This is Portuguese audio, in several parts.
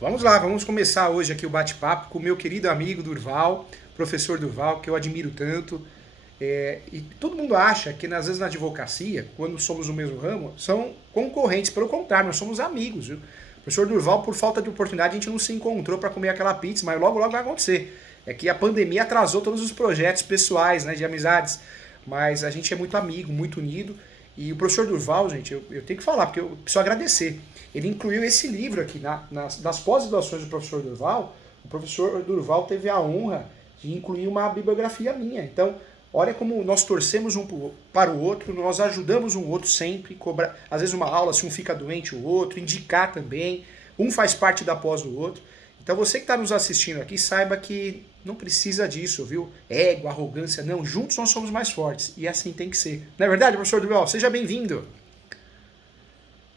Vamos lá, vamos começar hoje aqui o bate-papo com o meu querido amigo Durval, professor Durval, que eu admiro tanto. E todo mundo acha que, às vezes, na advocacia, quando somos no mesmo ramo, são concorrentes. Pelo contrário, nós somos amigos, viu? Professor Durval, por falta de oportunidade, a gente não se encontrou para comer aquela pizza, mas logo, logo vai acontecer. É que a pandemia atrasou todos os projetos pessoais, né, de amizades. Mas a gente é muito amigo, muito unido. E o professor Durval, gente, eu tenho que falar, porque eu preciso agradecer. Ele incluiu esse livro aqui nas pós-graduações do professor Durval. O professor Durval teve a honra de incluir uma bibliografia minha. Então, olha como nós torcemos um para o outro, nós ajudamos um outro sempre, cobrar, às vezes uma aula, se um fica doente o outro, indicar também, um faz parte da pós do outro. Então você que está nos assistindo aqui, saiba que não precisa disso, viu? Ego, arrogância, não. Juntos nós somos mais fortes. E assim tem que ser. Não é verdade, professor Durval? Seja bem-vindo.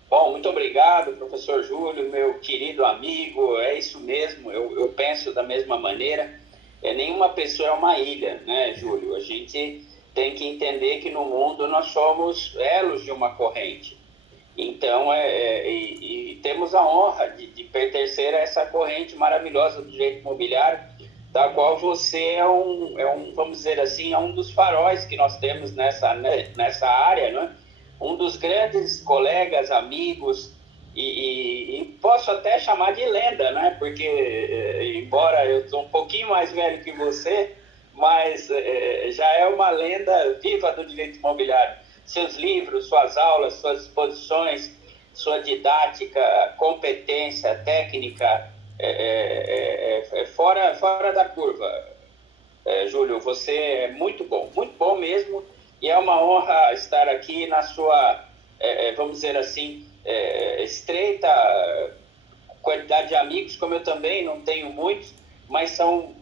Bom, muito obrigado, professor Júlio, meu querido amigo. É isso mesmo, eu penso da mesma maneira. Nenhuma pessoa é uma ilha, né, Júlio? A gente tem que entender que no mundo nós somos elos de uma corrente. Então, temos a honra de pertencer a essa corrente maravilhosa do direito imobiliário, da qual você vamos dizer assim, é um dos faróis que nós temos nessa área, né? Um dos grandes colegas, amigos, e posso até chamar de lenda, né? Porque, embora eu sou um pouquinho mais velho que você, mas já é uma lenda viva do direito imobiliário. Seus livros, suas aulas, suas exposições, sua didática, competência, técnica, fora da curva. Júlio, você é muito bom mesmo, e é uma honra estar aqui na sua, vamos dizer assim, estreita quantidade de amigos, como eu também não tenho muitos, mas são,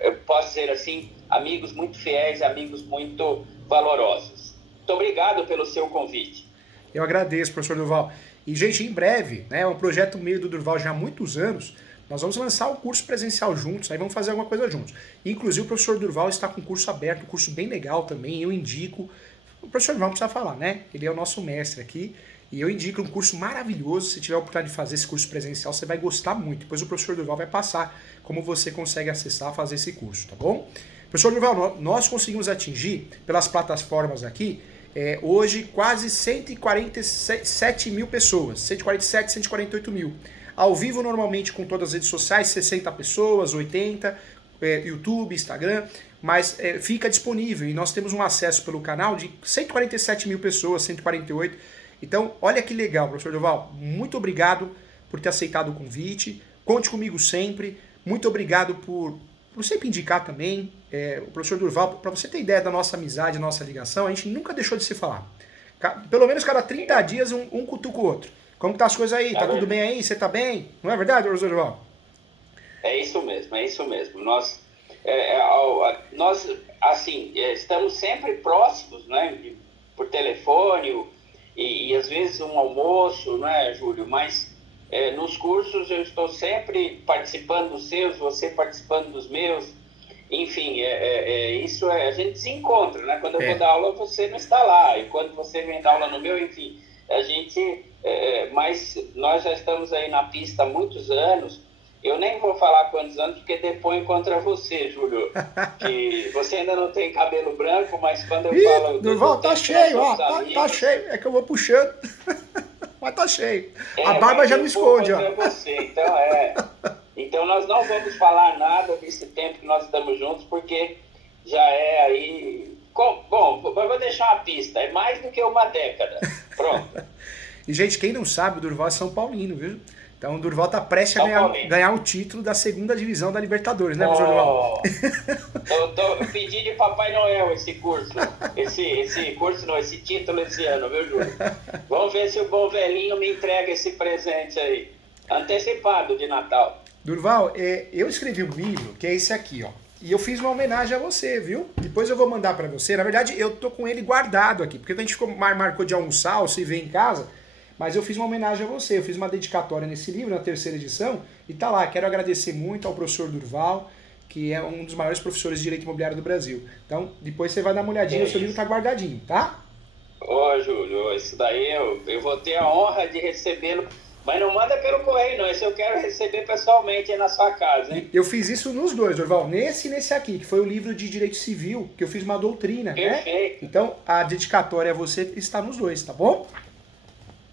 eu posso dizer assim, amigos muito fiéis, amigos muito valorosos. Muito obrigado pelo seu convite. Eu agradeço, professor Durval. E, gente, em breve, né, é um projeto meio do Durval já há muitos anos, nós vamos lançar o curso presencial juntos, aí vamos fazer alguma coisa juntos. Inclusive, o professor Durval está com um curso aberto, um curso bem legal também, eu indico. O professor Durval não precisa falar, né? Ele é o nosso mestre aqui. E eu indico um curso maravilhoso. Se tiver a oportunidade de fazer esse curso presencial, você vai gostar muito. Depois o professor Durval vai passar como você consegue acessar, fazer esse curso, tá bom? Professor Durval, nós conseguimos atingir, pelas plataformas aqui, hoje quase 147 mil pessoas, 147, 148 mil. Ao vivo, normalmente, com todas as redes sociais, 60 pessoas, 80, YouTube, Instagram, mas fica disponível e nós temos um acesso pelo canal de 147 mil pessoas, 148. Então, olha que legal, professor Durval, muito obrigado por ter aceitado o convite, conte comigo sempre, muito obrigado por sempre indicar também. O professor Durval, para você ter ideia da nossa amizade, da nossa ligação, a gente nunca deixou de se falar. Pelo menos cada 30 dias um cutuca o outro. Como tá as coisas aí? Tá tudo bem aí? Você tá bem? Não é verdade, professor Durval? É isso mesmo, é isso mesmo. Nós assim, estamos sempre próximos, né? Por telefone e às vezes um almoço, né, Júlio? Mas nos cursos eu estou sempre participando dos seus, você participando dos meus. Enfim, isso a gente se encontra, né? Quando eu vou dar aula, você não está lá. E quando você vem dar aula no meu, enfim, a gente... mas nós já estamos aí na pista há muitos anos. Eu nem vou falar quantos anos, porque depois contra você, Júlio. Que você ainda não tem cabelo branco, mas quando eu falo... Durval, tá cheio, ó. Tá cheio. É que eu vou puxando. Mas tá cheio. A barba já não esconde, ó. Você, então nós não vamos falar nada desse tempo que nós estamos juntos, porque já é aí... Bom, eu vou deixar uma pista. É mais do que uma década. Pronto. E, gente, quem não sabe, o Durval é São Paulino, viu? Então o Durval tá prestes a ganhar o título da segunda divisão da Libertadores, né, professor Durval? Eu pedi de Papai Noel esse curso. Esse curso não, esse título esse ano, viu, Júlio? Vamos ver se o bom velhinho me entrega esse presente aí. Antecipado de Natal. Durval, eu escrevi um livro, que é esse aqui, ó. E eu fiz uma homenagem a você, viu? Depois eu vou mandar pra você. Na verdade, eu tô com ele guardado aqui, porque a gente marcou de almoçar, você veio em casa... Mas eu fiz uma homenagem a você, eu fiz uma dedicatória nesse livro, na terceira edição, e tá lá. Quero agradecer muito ao professor Durval, que é um dos maiores professores de direito imobiliário do Brasil. Então, depois você vai dar uma olhadinha, o seu livro tá guardadinho, tá? Ô, Júlio, isso daí eu vou ter a honra de recebê-lo Mas não manda pelo correio, não. Esse eu quero receber pessoalmente aí na sua casa, hein? Eu fiz isso nos dois, Durval, nesse e nesse aqui, que foi o livro de Direito Civil, que eu fiz uma doutrina, né? Perfeito. Então, a dedicatória a você está nos dois, tá bom?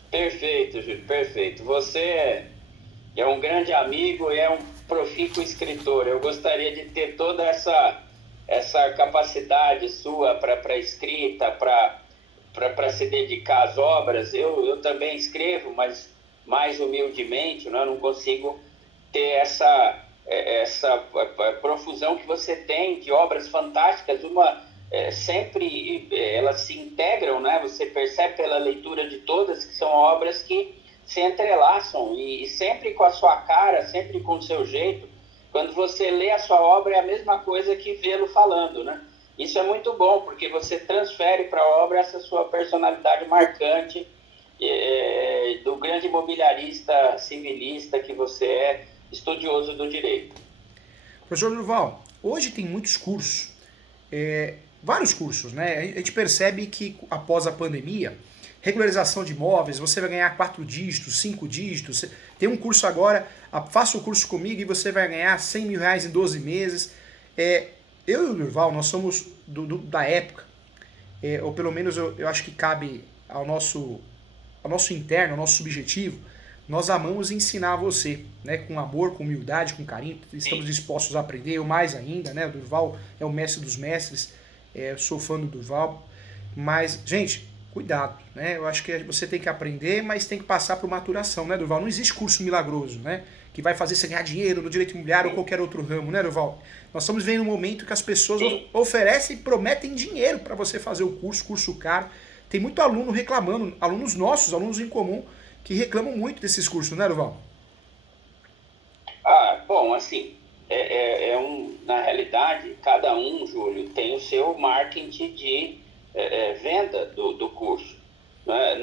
Perfeito, Júlio, perfeito. Você é um grande amigo e é um profícuo escritor. Eu gostaria de ter toda essa capacidade sua para escrita, para se dedicar às obras. Eu também escrevo, mas mais humildemente, né? Eu não consigo ter essa profusão que você tem de obras fantásticas. Sempre elas se integram, né? Você percebe pela leitura de todas que são obras que se entrelaçam e sempre com a sua cara, sempre com o seu jeito. Quando você lê a sua obra é a mesma coisa que vê-lo falando, né? Isso é muito bom, porque você transfere para a obra essa sua personalidade marcante, do grande imobiliarista, civilista que você é, estudioso do direito. Professor Durval, hoje tem muitos cursos, vários cursos, né? A gente percebe que após a pandemia, regularização de imóveis, você vai ganhar 4 dígitos, 5 dígitos. Tem um curso agora, faça o curso comigo e você vai ganhar R$ 100.000 em 12 meses. Eu e o Durval, nós somos da época, ou pelo menos eu acho que cabe ao nosso interno, ao nosso subjetivo, nós amamos ensinar você, né, com amor, com humildade, com carinho, estamos dispostos a aprender, eu mais ainda, né, o Durval é o mestre dos mestres, eu sou fã do Durval, mas, gente, cuidado, né, eu acho que você tem que aprender, mas tem que passar por maturação, né, Durval, não existe curso milagroso, né, que vai fazer você ganhar dinheiro no direito imobiliário ou qualquer outro ramo, né, Durval? Nós estamos vendo um momento que as pessoas oferecem e prometem dinheiro para você fazer o curso caro. Tem muito aluno reclamando, alunos nossos, alunos em comum, que reclamam muito desses cursos, né, Durval? Bom, assim, na realidade, cada um, Júlio, tem o seu marketing de venda do curso. Né?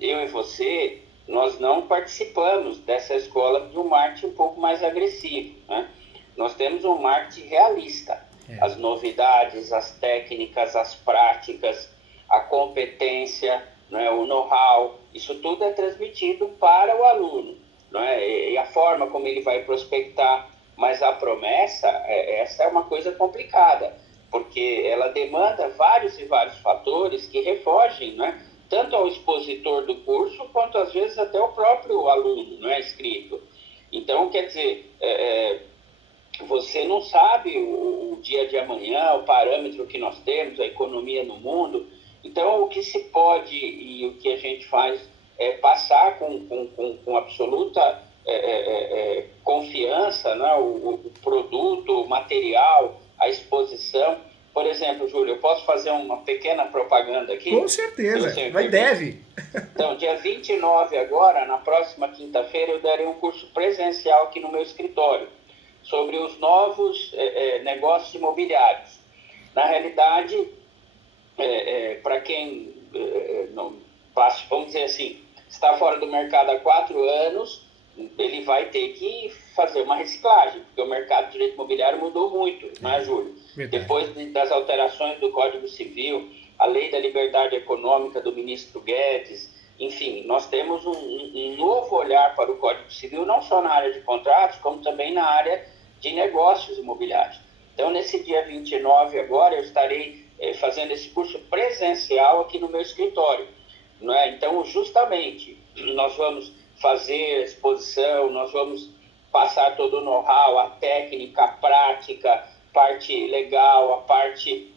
Eu e você, nós não participamos dessa escola de um marketing um pouco mais agressivo. Né? Nós temos um marketing realista. As novidades, as técnicas, as práticas, a competência, né, o know-how, isso tudo é transmitido para o aluno, né, e a forma como ele vai prospectar. Mas a promessa, essa é uma coisa complicada, porque ela demanda vários e vários fatores que refogem, né, tanto ao expositor do curso, quanto às vezes até o próprio aluno, não é inscrito. Então, quer dizer, você não sabe o dia de amanhã, o parâmetro que nós temos, a economia no mundo. Então, o que se pode e o que a gente faz é passar com absoluta confiança, né, o produto, o material, a exposição. Por exemplo, Júlio, eu posso fazer uma pequena propaganda aqui? Com certeza, vai deve. Então, dia 29 agora, na próxima quinta-feira, eu darei um curso presencial aqui no meu escritório sobre os novos negócios imobiliários. Na realidade, para quem não passa, vamos dizer assim, está fora do mercado há 4 anos, ele vai ter que fazer uma reciclagem, porque o mercado de direito imobiliário mudou muito, né, Júlio? Verdade. Depois das alterações do Código Civil, a Lei da Liberdade Econômica do ministro Guedes, enfim, nós temos um novo olhar para o Código Civil, não só na área de contratos, como também na área de negócios imobiliários. Então, nesse dia 29 agora, eu estarei fazendo esse curso presencial aqui no meu escritório. Né? Então, justamente, nós vamos fazer exposição, nós vamos passar todo o know-how, a técnica, a prática, parte legal, a parte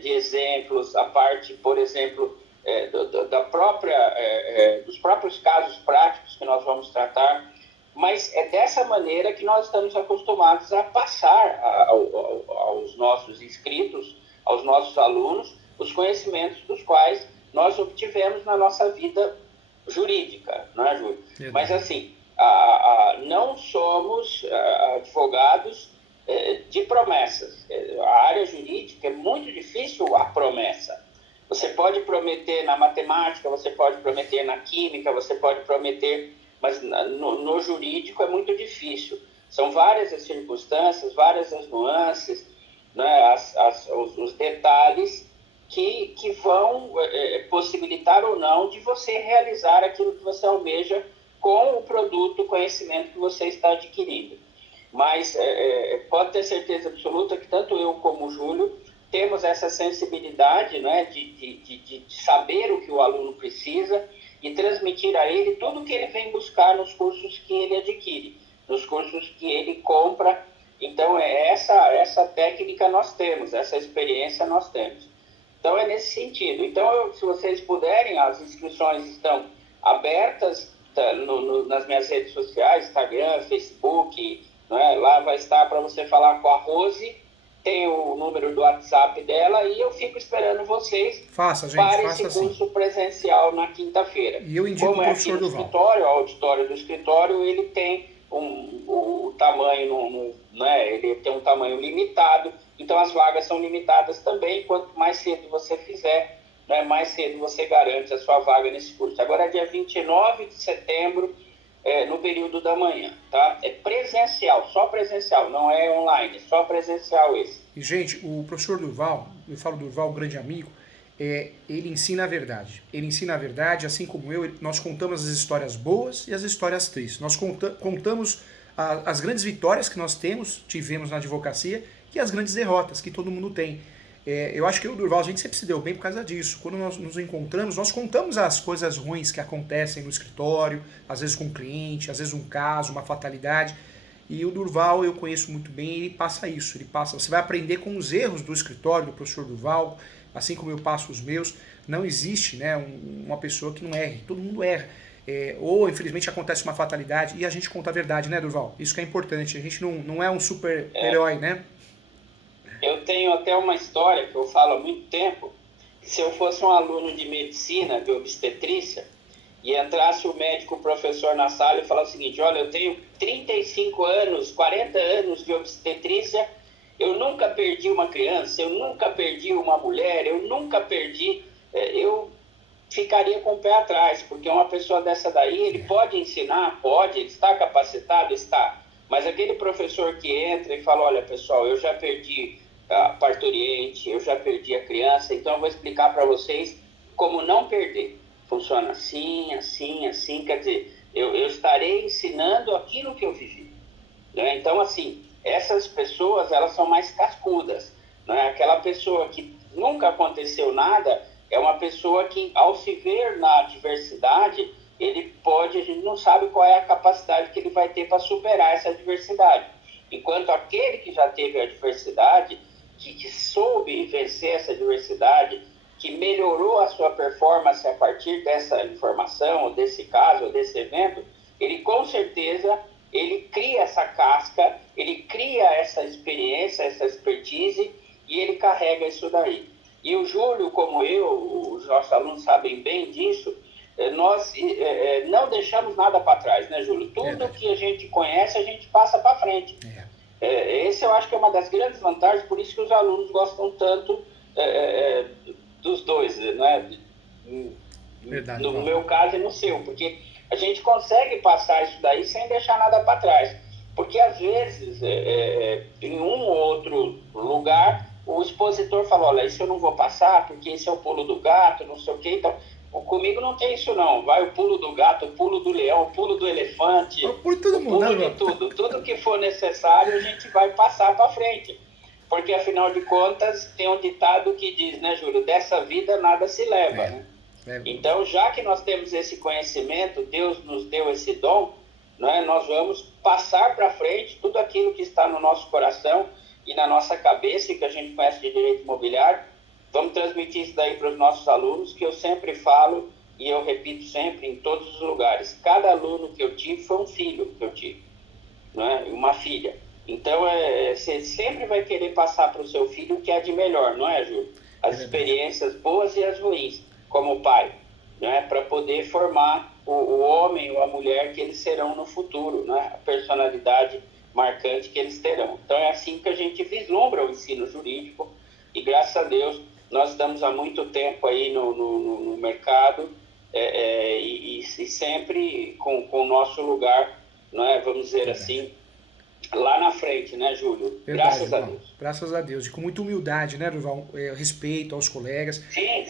de exemplos, a parte, por exemplo, dos próprios casos práticos que nós vamos tratar. Mas é dessa maneira que nós estamos acostumados a passar aos nossos inscritos, aos nossos alunos, os conhecimentos dos quais nós obtivemos na nossa vida jurídica, não é, Júlio? Mas, assim, não somos advogados de promessas. A área jurídica é muito difícil a promessa. Você pode prometer na matemática, você pode prometer na química, você pode prometer, mas no jurídico é muito difícil. São várias as circunstâncias, várias as nuances, né, os detalhes que vão possibilitar ou não de você realizar aquilo que você almeja com o produto, o conhecimento que você está adquirindo. Mas pode ter certeza absoluta que tanto eu como o Júlio temos essa sensibilidade, né, de saber o que o aluno precisa e transmitir a ele tudo o que ele vem buscar nos cursos que ele adquire, nos cursos que ele compra. Então, essa técnica nós temos, essa experiência nós temos. Então, é nesse sentido. Então, se vocês puderem, as inscrições estão abertas nas minhas redes sociais, Instagram, Facebook, né? Lá vai estar para você falar com a Rose, tem o número do WhatsApp dela e eu fico esperando vocês para esse curso presencial na quinta-feira. E eu indico como o é aqui no escritório, o auditório do escritório, ele tem o tamanho, né? Ele tem um tamanho limitado, então as vagas são limitadas também. Quanto mais cedo você fizer, né, mais cedo você garante a sua vaga nesse curso. Agora é dia 29 de setembro, no período da manhã, tá? É presencial, só presencial, não é online, só presencial esse. E, gente, o professor Durval, eu falo Durval, grande amigo, ele ensina a verdade. Ele ensina a verdade, assim como eu, nós contamos as histórias boas e as histórias tristes. Nós contamos as grandes vitórias que nós tivemos na advocacia e as grandes derrotas que todo mundo tem. Eu acho que eu e o Durval, a gente sempre se deu bem por causa disso. Quando nós nos encontramos, nós contamos as coisas ruins que acontecem no escritório, às vezes com o cliente, às vezes um caso, uma fatalidade. E o Durval eu conheço muito bem, ele passa isso, você vai aprender com os erros do escritório do professor Durval, assim como eu passo os meus. Não existe, né, uma pessoa que não erre, todo mundo erra. Ou infelizmente acontece uma fatalidade e a gente conta a verdade, né, Durval? Isso que é importante, a gente não é um super-herói, né? Eu tenho até uma história que eu falo há muito tempo, que se eu fosse um aluno de medicina, de obstetrícia, e entrasse o médico, o professor na sala e falasse o seguinte: olha, eu tenho 35 anos, 40 anos de obstetrícia, eu nunca perdi uma criança, eu nunca perdi uma mulher, eu nunca perdi, eu ficaria com o pé atrás, porque uma pessoa dessa daí, ele pode ensinar, pode, ele está capacitado, está, mas aquele professor que entra e fala: olha, pessoal, eu já perdi a parturiente, eu já perdi a criança, então eu vou explicar para vocês como não perder. Funciona assim, assim, assim, quer dizer, eu estarei ensinando aquilo que eu vivi, né? Então, assim, essas pessoas, elas são mais cascudas, né? Aquela pessoa que nunca aconteceu nada é uma pessoa que, ao se ver na adversidade, a gente não sabe qual é a capacidade que ele vai ter para superar essa adversidade. Enquanto aquele que já teve a adversidade, que soube vencer essa adversidade, que melhorou a sua performance a partir dessa informação, ou desse caso, ou desse evento, ele com certeza, ele cria essa casca, ele cria essa experiência, essa expertise, e ele carrega isso daí. E o Júlio, como eu, os nossos alunos sabem bem disso, nós não deixamos nada para trás, né, Júlio? Tudo que a gente conhece, a gente passa para frente. Esse eu acho que é uma das grandes vantagens, por isso que os alunos gostam tanto dos dois, né? Verdade, no meu caso e no seu, porque a gente consegue passar isso daí sem deixar nada para trás. Porque às vezes, em um ou outro lugar, o expositor fala: olha, isso eu não vou passar, porque esse é o pulo do gato, não sei o quê. Então, comigo não tem isso não. Vai o pulo do gato, o pulo do leão, o pulo do elefante, o pulo de tudo. Tudo que for necessário, a gente vai passar para frente. Porque, afinal de contas, tem um ditado que diz, né, Júlio? Dessa vida nada se leva, né? Então, já que nós temos esse conhecimento, Deus nos deu esse dom, né, nós vamos passar para frente tudo aquilo que está no nosso coração e na nossa cabeça, que a gente conhece de direito imobiliário. Vamos transmitir isso daí para os nossos alunos, que eu sempre falo e eu repito sempre em todos os lugares. Cada aluno que eu tive foi um filho que eu tive, né? Uma filha. Então, você sempre vai querer passar para o seu filho o que é de melhor, não é, Júlio? As experiências boas e as ruins, como pai, né? Para poder formar o homem ou a mulher que eles serão no futuro, né? A personalidade marcante que eles terão. Então, é assim que a gente vislumbra o ensino jurídico e, graças a Deus, nós estamos há muito tempo aí no mercado e sempre com o nosso lugar, não é? Vamos dizer assim, lá na frente, né, Júlio? Graças a Deus. Graças a Deus. E com muita humildade, né, Durval? Respeito aos colegas. Sim,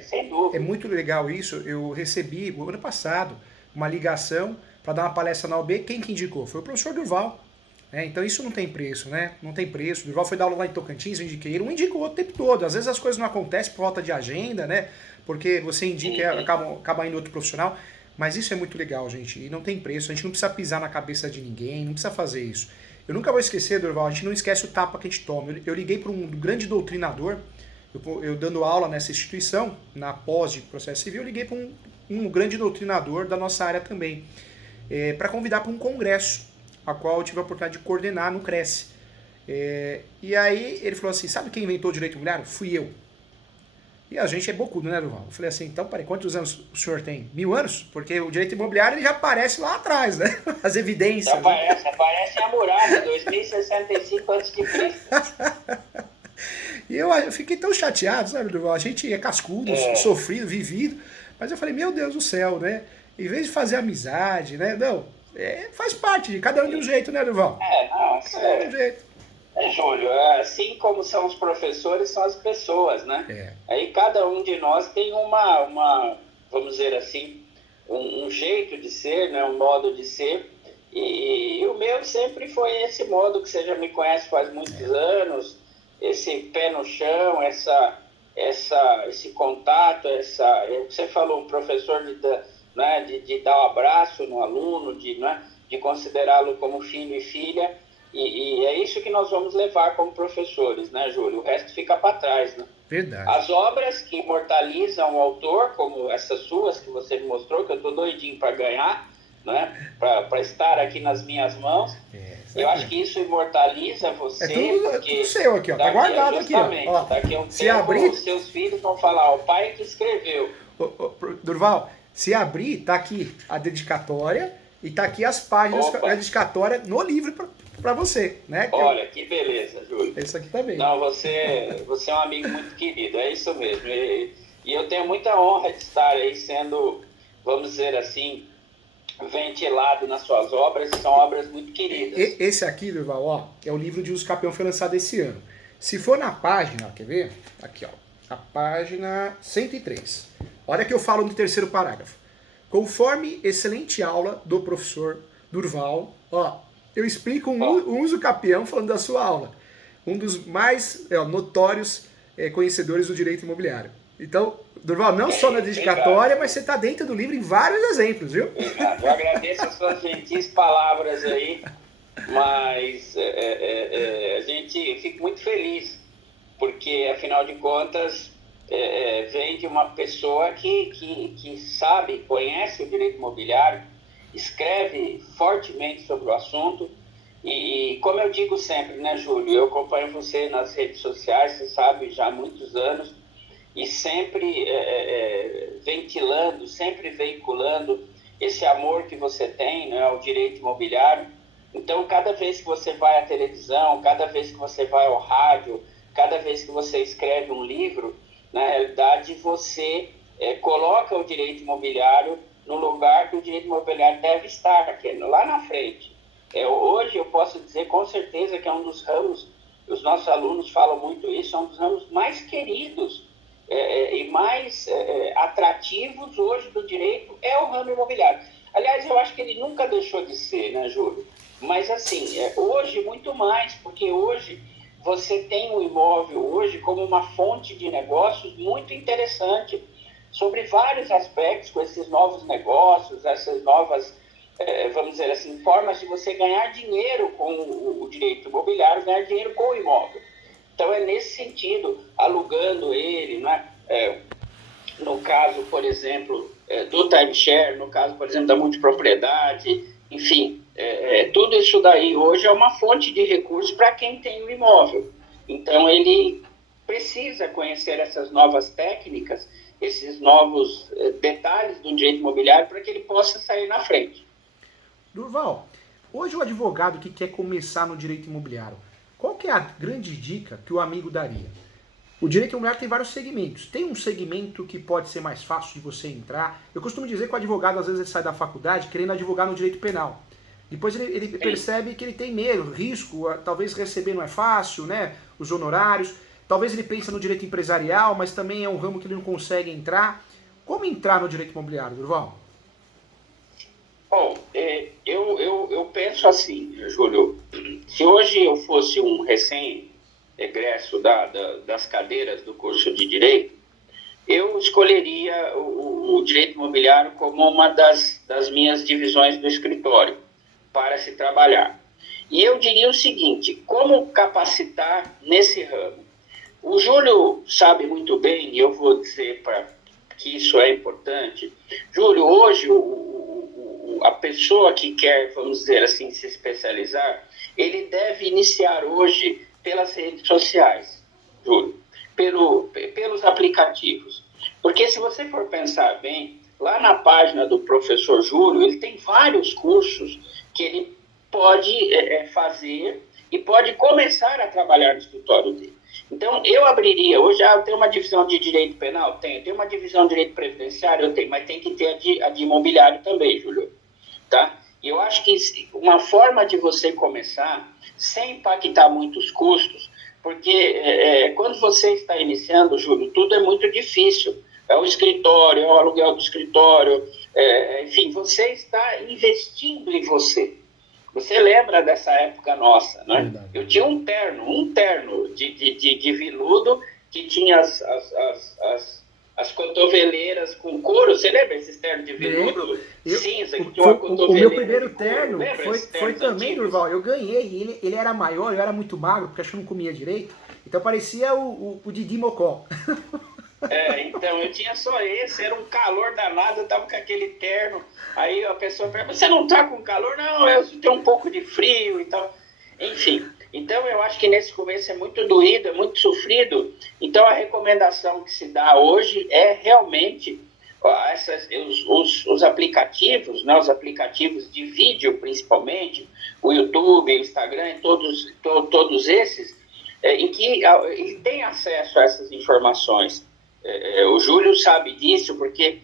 sem dúvida. É muito legal isso. Eu recebi, o ano passado, uma ligação para dar uma palestra na UB, quem que indicou? Foi o professor Durval. Então isso não tem preço, né? Não tem preço. O Durval foi dar aula lá em Tocantins, eu indiquei. Ele não indicou o tempo todo. Às vezes as coisas não acontecem por falta de agenda, né? Porque você indica e acaba indo outro profissional. Mas isso é muito legal, gente. E não tem preço. A gente não precisa pisar na cabeça de ninguém, não precisa fazer isso. Eu nunca vou esquecer, Durval, a gente não esquece o tapa que a gente toma. Eu liguei para um grande doutrinador, eu dando aula nessa instituição, na pós de processo civil, eu liguei para um grande doutrinador da nossa área também, para convidar para um congresso, a qual eu tive a oportunidade de coordenar no Cresce. E aí ele falou assim, sabe quem inventou o direito imobiliário? Fui eu. E a gente é bocudo, né, Durval? Eu falei assim, então, peraí, quantos anos o senhor tem? 1000 anos? Porque o direito imobiliário ele já aparece lá atrás, né? As evidências. Aparece a muralha, 2065 a.C. E eu fiquei tão chateado, sabe, Durval? A gente é cascudo, sofrido, vivido, mas eu falei, meu Deus do céu, né? Em vez de fazer amizade, né? Não, faz parte de cada um de um jeito, né, Durval? Cada um de um jeito. Júlio, assim como são os professores, são as pessoas, né? Aí cada um de nós tem uma vamos dizer assim, um jeito de ser, né? Um modo de ser. E o meu sempre foi esse modo que você já me conhece faz muitos anos, esse pé no chão, esse contato, você falou, um professor de dar um abraço no aluno, de considerá-lo como filho e filha. E é isso que nós vamos levar como professores, né, Júlio? O resto fica para trás, né? Verdade. As obras que imortalizam o autor, como essas suas que você me mostrou, que eu estou doidinho para ganhar, né? Para estar aqui nas minhas mãos. Eu acho que isso imortaliza você. É tudo seu aqui, ó. Tá guardado aqui, ó. Daqui a um tempo, os seus filhos vão falar, o pai que escreveu. Durval, se abrir, tá aqui a dedicatória e tá aqui as páginas da dedicatória no livro para você, né? Olha, que beleza, Júlio. Esse aqui também. Não, você é um amigo muito querido, é isso mesmo. E eu tenho muita honra de estar aí sendo, vamos dizer assim, ventilado nas suas obras, são obras muito queridas. Esse aqui, Durval, ó, é o livro de uso campeão, foi lançado esse ano. Se for na página, quer ver? Aqui, ó, a página 103. Olha que eu falo no terceiro parágrafo. Conforme excelente aula do professor Durval, ó, eu explico um uso capião falando da sua aula. Um dos mais notórios conhecedores do direito imobiliário. Então, Durval, não só na dedicatória, mas você está dentro do livro em vários exemplos, viu? Obrigado. Eu agradeço as suas gentis palavras aí, mas a gente fica muito feliz, porque, afinal de contas, vem de uma pessoa que sabe, conhece o direito imobiliário, escreve fortemente sobre o assunto e como eu digo sempre, né, Júlio, eu acompanho você nas redes sociais, você sabe, já há muitos anos e sempre ventilando, sempre veiculando esse amor que você tem, né, ao direito imobiliário. Então, cada vez que você vai à televisão, cada vez que você vai ao rádio, cada vez que você escreve um livro, na realidade você coloca o direito imobiliário no lugar que o direito imobiliário deve estar, que é lá na frente. Hoje eu posso dizer com certeza que é um dos ramos, os nossos alunos falam muito isso, é um dos ramos mais queridos e mais atrativos hoje do direito é o ramo imobiliário. Aliás, eu acho que ele nunca deixou de ser, né, Júlio? Mas assim, hoje muito mais, porque hoje você tem o imóvel hoje como uma fonte de negócios muito interessante, sobre vários aspectos, com esses novos negócios, essas novas, vamos dizer assim, formas de você ganhar dinheiro com o direito imobiliário, ganhar dinheiro com o imóvel. Então, é nesse sentido, alugando ele, né? No caso, por exemplo, do timeshare, no caso, por exemplo, da multipropriedade, enfim, tudo isso daí hoje é uma fonte de recursos para quem tem o imóvel. Então, ele precisa conhecer essas novas técnicas, esses novos detalhes do direito imobiliário para que ele possa sair na frente. Durval, hoje o advogado que quer começar no direito imobiliário, qual que é a grande dica que o amigo daria? O direito imobiliário tem vários segmentos. Tem um segmento que pode ser mais fácil de você entrar. Eu costumo dizer que o advogado, às vezes, ele sai da faculdade querendo advogar no direito penal. Depois ele percebe que ele tem medo, risco, talvez receber não é fácil, né? Os honorários. Talvez ele pense no direito empresarial, mas também é um ramo que ele não consegue entrar. Como entrar no direito imobiliário, Durval? Bom, eu penso assim, Júlio, se hoje eu fosse um recém-egresso das cadeiras do curso de Direito, eu escolheria o direito imobiliário como uma das minhas divisões do escritório para se trabalhar. E eu diria o seguinte, como capacitar nesse ramo? O Júlio sabe muito bem, e eu vou dizer que isso é importante. Júlio, hoje a pessoa que quer, vamos dizer assim, se especializar, ele deve iniciar hoje pelas redes sociais, Júlio, pelos aplicativos. Porque se você for pensar bem, lá na página do professor Júlio, ele tem vários cursos que ele pode fazer e pode começar a trabalhar no escritório dele. Então, eu abriria, hoje eu tenho uma divisão de direito penal? Tenho uma divisão de direito previdenciário? Eu tenho, mas tem que ter a de imobiliário também, Júlio. Tá? E eu acho que uma forma de você começar, sem impactar muitos custos, porque quando você está iniciando, Júlio, tudo é muito difícil. É o escritório, é o aluguel do escritório, enfim, você está investindo em você. Você lembra dessa época nossa, né? Verdade. Eu tinha um terno de veludo que tinha as cotoveleiras com couro. Você lembra esses ternos de veludo cinza que tinha uma cotoveleira? O meu primeiro terno foi também, Durval. Eu ganhei. Ele era maior, eu era muito magro, porque acho que eu não comia direito. Então parecia o Didi Mocó. Então, eu tinha só esse, era um calor danado, eu tava com aquele terno, aí a pessoa pergunta, você não tá com calor? Não, eu tenho um pouco de frio e tal, enfim. Então, eu acho que nesse começo é muito doído, é muito sofrido, então a recomendação que se dá hoje é realmente os aplicativos, né, os aplicativos de vídeo principalmente, o YouTube, o Instagram, todos esses, em que ele tem acesso a essas informações. O Júlio sabe disso, porque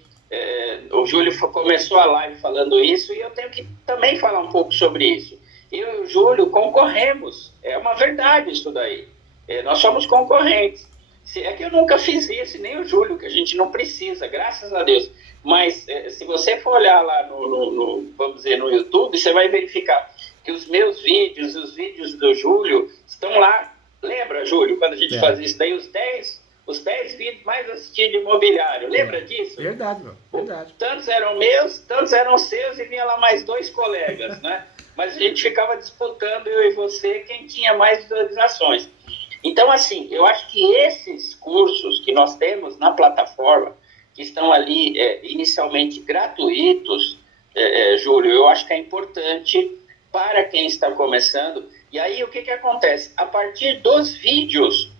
o Júlio começou a live falando isso, e eu tenho que também falar um pouco sobre isso. Eu e o Júlio concorremos, é uma verdade isso daí. Nós somos concorrentes. É que eu nunca fiz isso, nem o Júlio, que a gente não precisa, graças a Deus. Mas se você for olhar lá vamos dizer, no YouTube, você vai verificar que os meus vídeos, os vídeos do Júlio, estão lá. Lembra, Júlio, quando a gente fazia isso daí, os 10 vídeos mais assistidos de imobiliário. Lembra disso? Verdade, meu. Verdade. Tantos eram meus, tantos eram seus, e vinha lá mais 2 colegas, né? Mas a gente ficava disputando, eu e você, quem tinha mais visualizações. Então, assim, eu acho que esses cursos que nós temos na plataforma, que estão ali inicialmente gratuitos, Júlio, eu acho que é importante para quem está começando. E aí, o que acontece? A partir dos vídeos,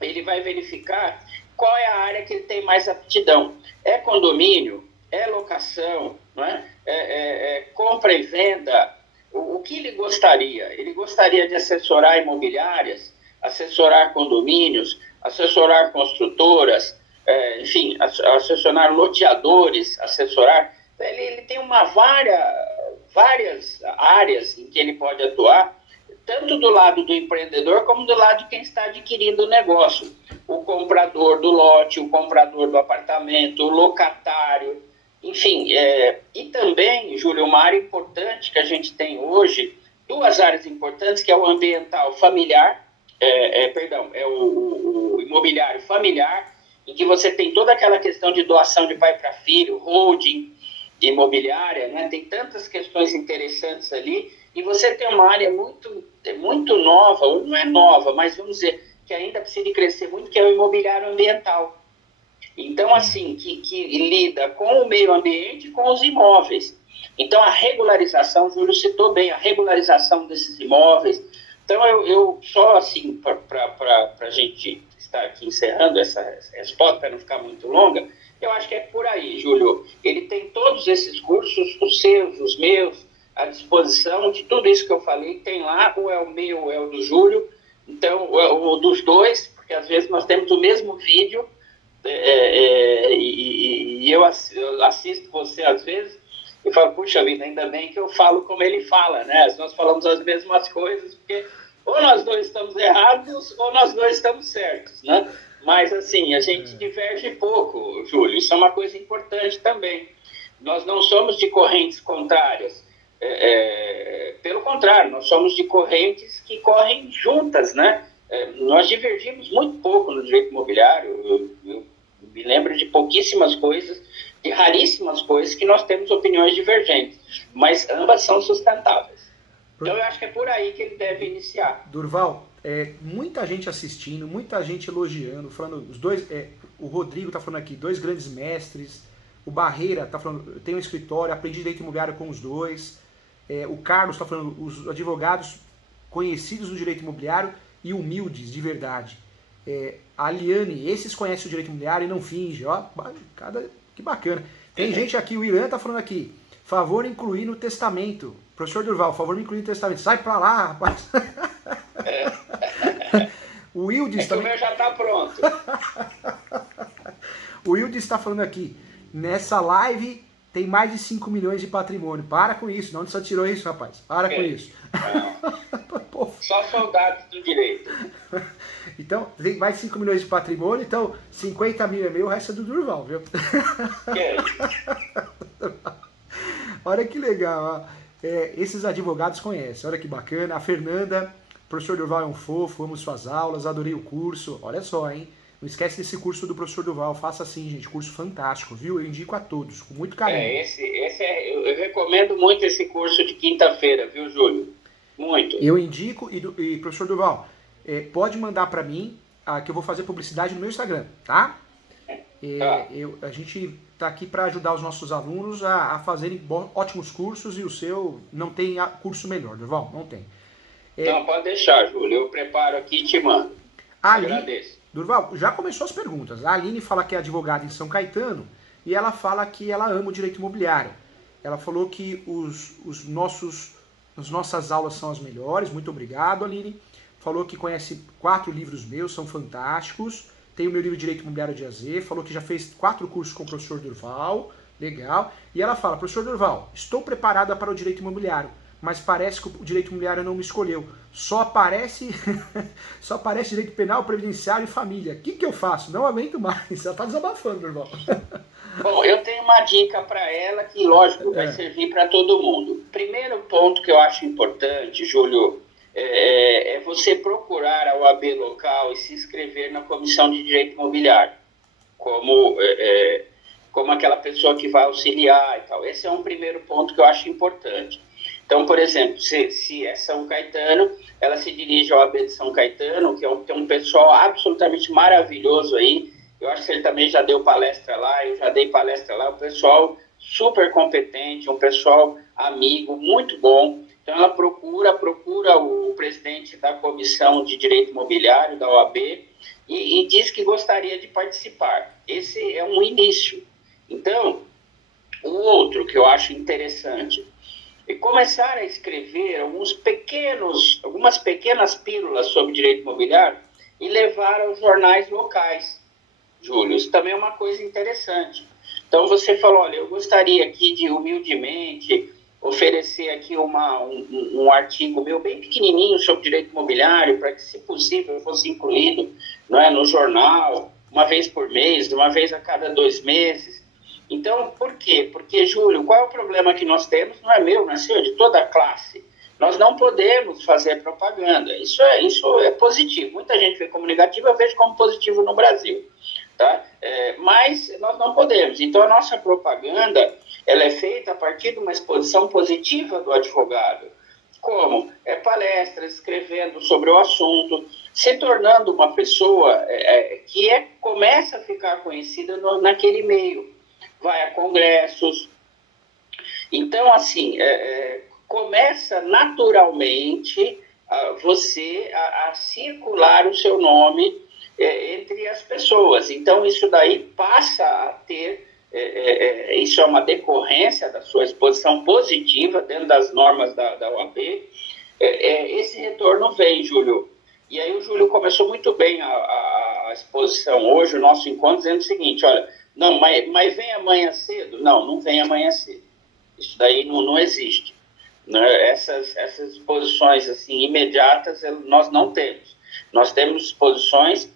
ele vai verificar qual é a área que ele tem mais aptidão. É condomínio? É locação? Não é? Compra e venda? O que ele gostaria? Ele gostaria de assessorar imobiliárias, assessorar condomínios, assessorar construtoras, enfim, assessorar loteadores, assessorar... Ele tem várias áreas em que ele pode atuar, tanto do lado do empreendedor como do lado de quem está adquirindo o negócio. O comprador do lote, o comprador do apartamento, o locatário, enfim. E também, Júlio, uma área importante que a gente tem hoje, 2 áreas importantes, que é o ambiental familiar, o imobiliário familiar, em que você tem toda aquela questão de doação de pai para filho, holding imobiliária, né? Tem tantas questões interessantes ali, e você tem uma área muito nova, ou não é nova, mas vamos dizer que ainda precisa crescer muito, que é o imobiliário ambiental. Então, assim, que lida com o meio ambiente e com os imóveis. Então, a regularização, o Júlio citou bem, a regularização desses imóveis. Então, eu só assim, para a gente estar aqui encerrando essa resposta, para não ficar muito longa, eu acho que é por aí, Júlio. Ele tem todos esses cursos, os seus, os meus, à disposição de tudo isso que eu falei, tem lá, ou é o meu, ou é o do Júlio, então, o dos dois, porque às vezes nós temos o mesmo vídeo, e eu assisto você às vezes, e falo, puxa vida, ainda bem que eu falo como ele fala, né? Nós falamos as mesmas coisas, porque ou nós dois estamos errados, ou nós dois estamos certos, né? Mas, assim, a gente diverge pouco, Júlio, isso é uma coisa importante também. Nós não somos de correntes contrárias. Pelo contrário, nós somos de correntes que correm juntas, né? Nós divergimos muito pouco no direito imobiliário. Eu me lembro de pouquíssimas coisas, de raríssimas coisas que nós temos opiniões divergentes, mas ambas são sustentáveis. Então eu acho que é por aí que ele deve iniciar. Durval, muita gente assistindo, muita gente elogiando, falando, os dois, o Rodrigo está falando aqui, 2 grandes mestres, o Barreira está falando, eu tenho um escritório, aprendi direito imobiliário com os dois, o Carlos está falando, os advogados conhecidos do direito imobiliário e humildes, de verdade. A Liane, esses conhecem o direito imobiliário e não fingem, ó, que bacana. Tem gente aqui, o Irã está falando aqui, favor incluir no testamento. Professor Durval, favor me incluir no testamento. Sai pra lá, rapaz. O Wildes também. O meu já tá pronto. O Wildes está falando aqui, nessa live tem mais de 5 milhões de patrimônio. Para com isso, não onde você tirou isso, rapaz? Para com isso. Só soldados do direito. Então, tem mais de 5 milhões de patrimônio, então 50 mil é meu, o resto é do Durval, viu? Olha que legal, ó. Esses advogados conhecem, olha que bacana. A Fernanda, professor Durval é um fofo, amo suas aulas, adorei o curso. Olha só, hein? Não esquece desse curso do professor Durval, faça assim, gente, curso fantástico, viu? Eu indico a todos, com muito carinho. Eu recomendo muito esse curso de quinta-feira, viu, Júlio? Muito. Eu indico, e professor Durval, pode mandar para mim, que eu vou fazer publicidade no meu Instagram, tá? A gente está aqui para ajudar os nossos alunos a fazerem ótimos cursos, e o seu não tem curso melhor, Durval, não tem. Não, pode deixar, Júlio, eu preparo aqui e te mando. Agradeço. Durval, já começou as perguntas. A Aline fala que é advogada em São Caetano e ela fala que ela ama o direito imobiliário. Ela falou que as nossas aulas são as melhores, muito obrigado, Aline. Falou que conhece 4 livros meus, são fantásticos. Tem o meu livro Direito Imobiliário de AZ, falou que já fez 4 cursos com o professor Durval, legal. E ela fala, professor Durval, estou preparada para o direito imobiliário, mas parece que o direito imobiliário não me escolheu. Só aparece direito penal, previdenciário e família. O que eu faço? Não aguento mais. Ela está desabafando, Durval. Bom, eu tenho uma dica para ela que, lógico, vai servir para todo mundo. Primeiro ponto que eu acho importante, Júlio, é você procurar a OAB local e se inscrever na Comissão de Direito Imobiliário, como aquela pessoa que vai auxiliar e tal. Esse é um primeiro ponto que eu acho importante. Então, por exemplo, se é São Caetano, ela se dirige à OAB de São Caetano, que tem um pessoal absolutamente maravilhoso aí. Eu acho que ele também já deu palestra lá, eu já dei palestra lá. Um pessoal super competente, um pessoal amigo, muito bom. Então, ela procura o presidente da Comissão de Direito Imobiliário, da OAB, e diz que gostaria de participar. Esse é um início. Então, o outro que eu acho interessante é começar a escrever algumas pequenas pílulas sobre direito imobiliário e levar aos jornais locais, Júlio. Isso também é uma coisa interessante. Então, você falou, olha, eu gostaria aqui de humildemente oferecer aqui um artigo meu bem pequenininho sobre direito imobiliário, para que, se possível, fosse incluído, não é, no jornal, uma vez por mês, uma vez a cada 2 meses. Então, por quê? Porque, Júlio, qual é o problema que nós temos? Não é meu, não é seu, é de toda a classe. Nós não podemos fazer propaganda. Isso é positivo. Muita gente vê como negativo, eu vejo como positivo no Brasil. Tá? Mas nós não podemos. Então, a nossa propaganda ela é feita a partir de uma exposição positiva do advogado. Como? Palestras, escrevendo sobre o assunto, se tornando uma pessoa que começa a ficar conhecida naquele meio. Vai a congressos. Então, assim, começa naturalmente você a circular o seu nome entre as pessoas. Então, isso daí passa a ter, isso é uma decorrência da sua exposição positiva dentro das normas da OAB. Esse retorno vem, Júlio. E aí o Júlio começou muito bem a exposição hoje, o nosso encontro, dizendo o seguinte, olha, não, mas vem amanhã cedo? Não vem amanhã cedo. Isso daí não existe. Né? Essas exposições assim, imediatas nós não temos. Nós temos exposições,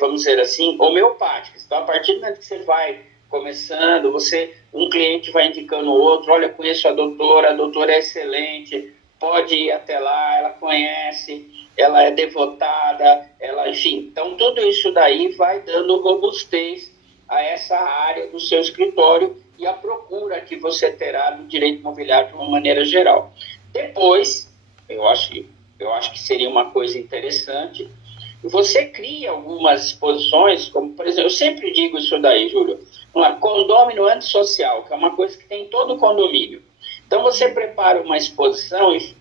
vamos dizer assim, homeopáticas. Então, a partir do momento que você vai começando, um cliente vai indicando o outro, olha, conheço a doutora é excelente, pode ir até lá, ela conhece, ela é devotada, enfim. Então, tudo isso daí vai dando robustez a essa área do seu escritório e a procura que você terá do direito imobiliário de uma maneira geral. Depois, eu acho que seria uma coisa interessante, você cria algumas exposições, como, por exemplo, eu sempre digo isso daí, Júlio, condômino antissocial, que é uma coisa que tem em todo condomínio. Então, você prepara uma exposição e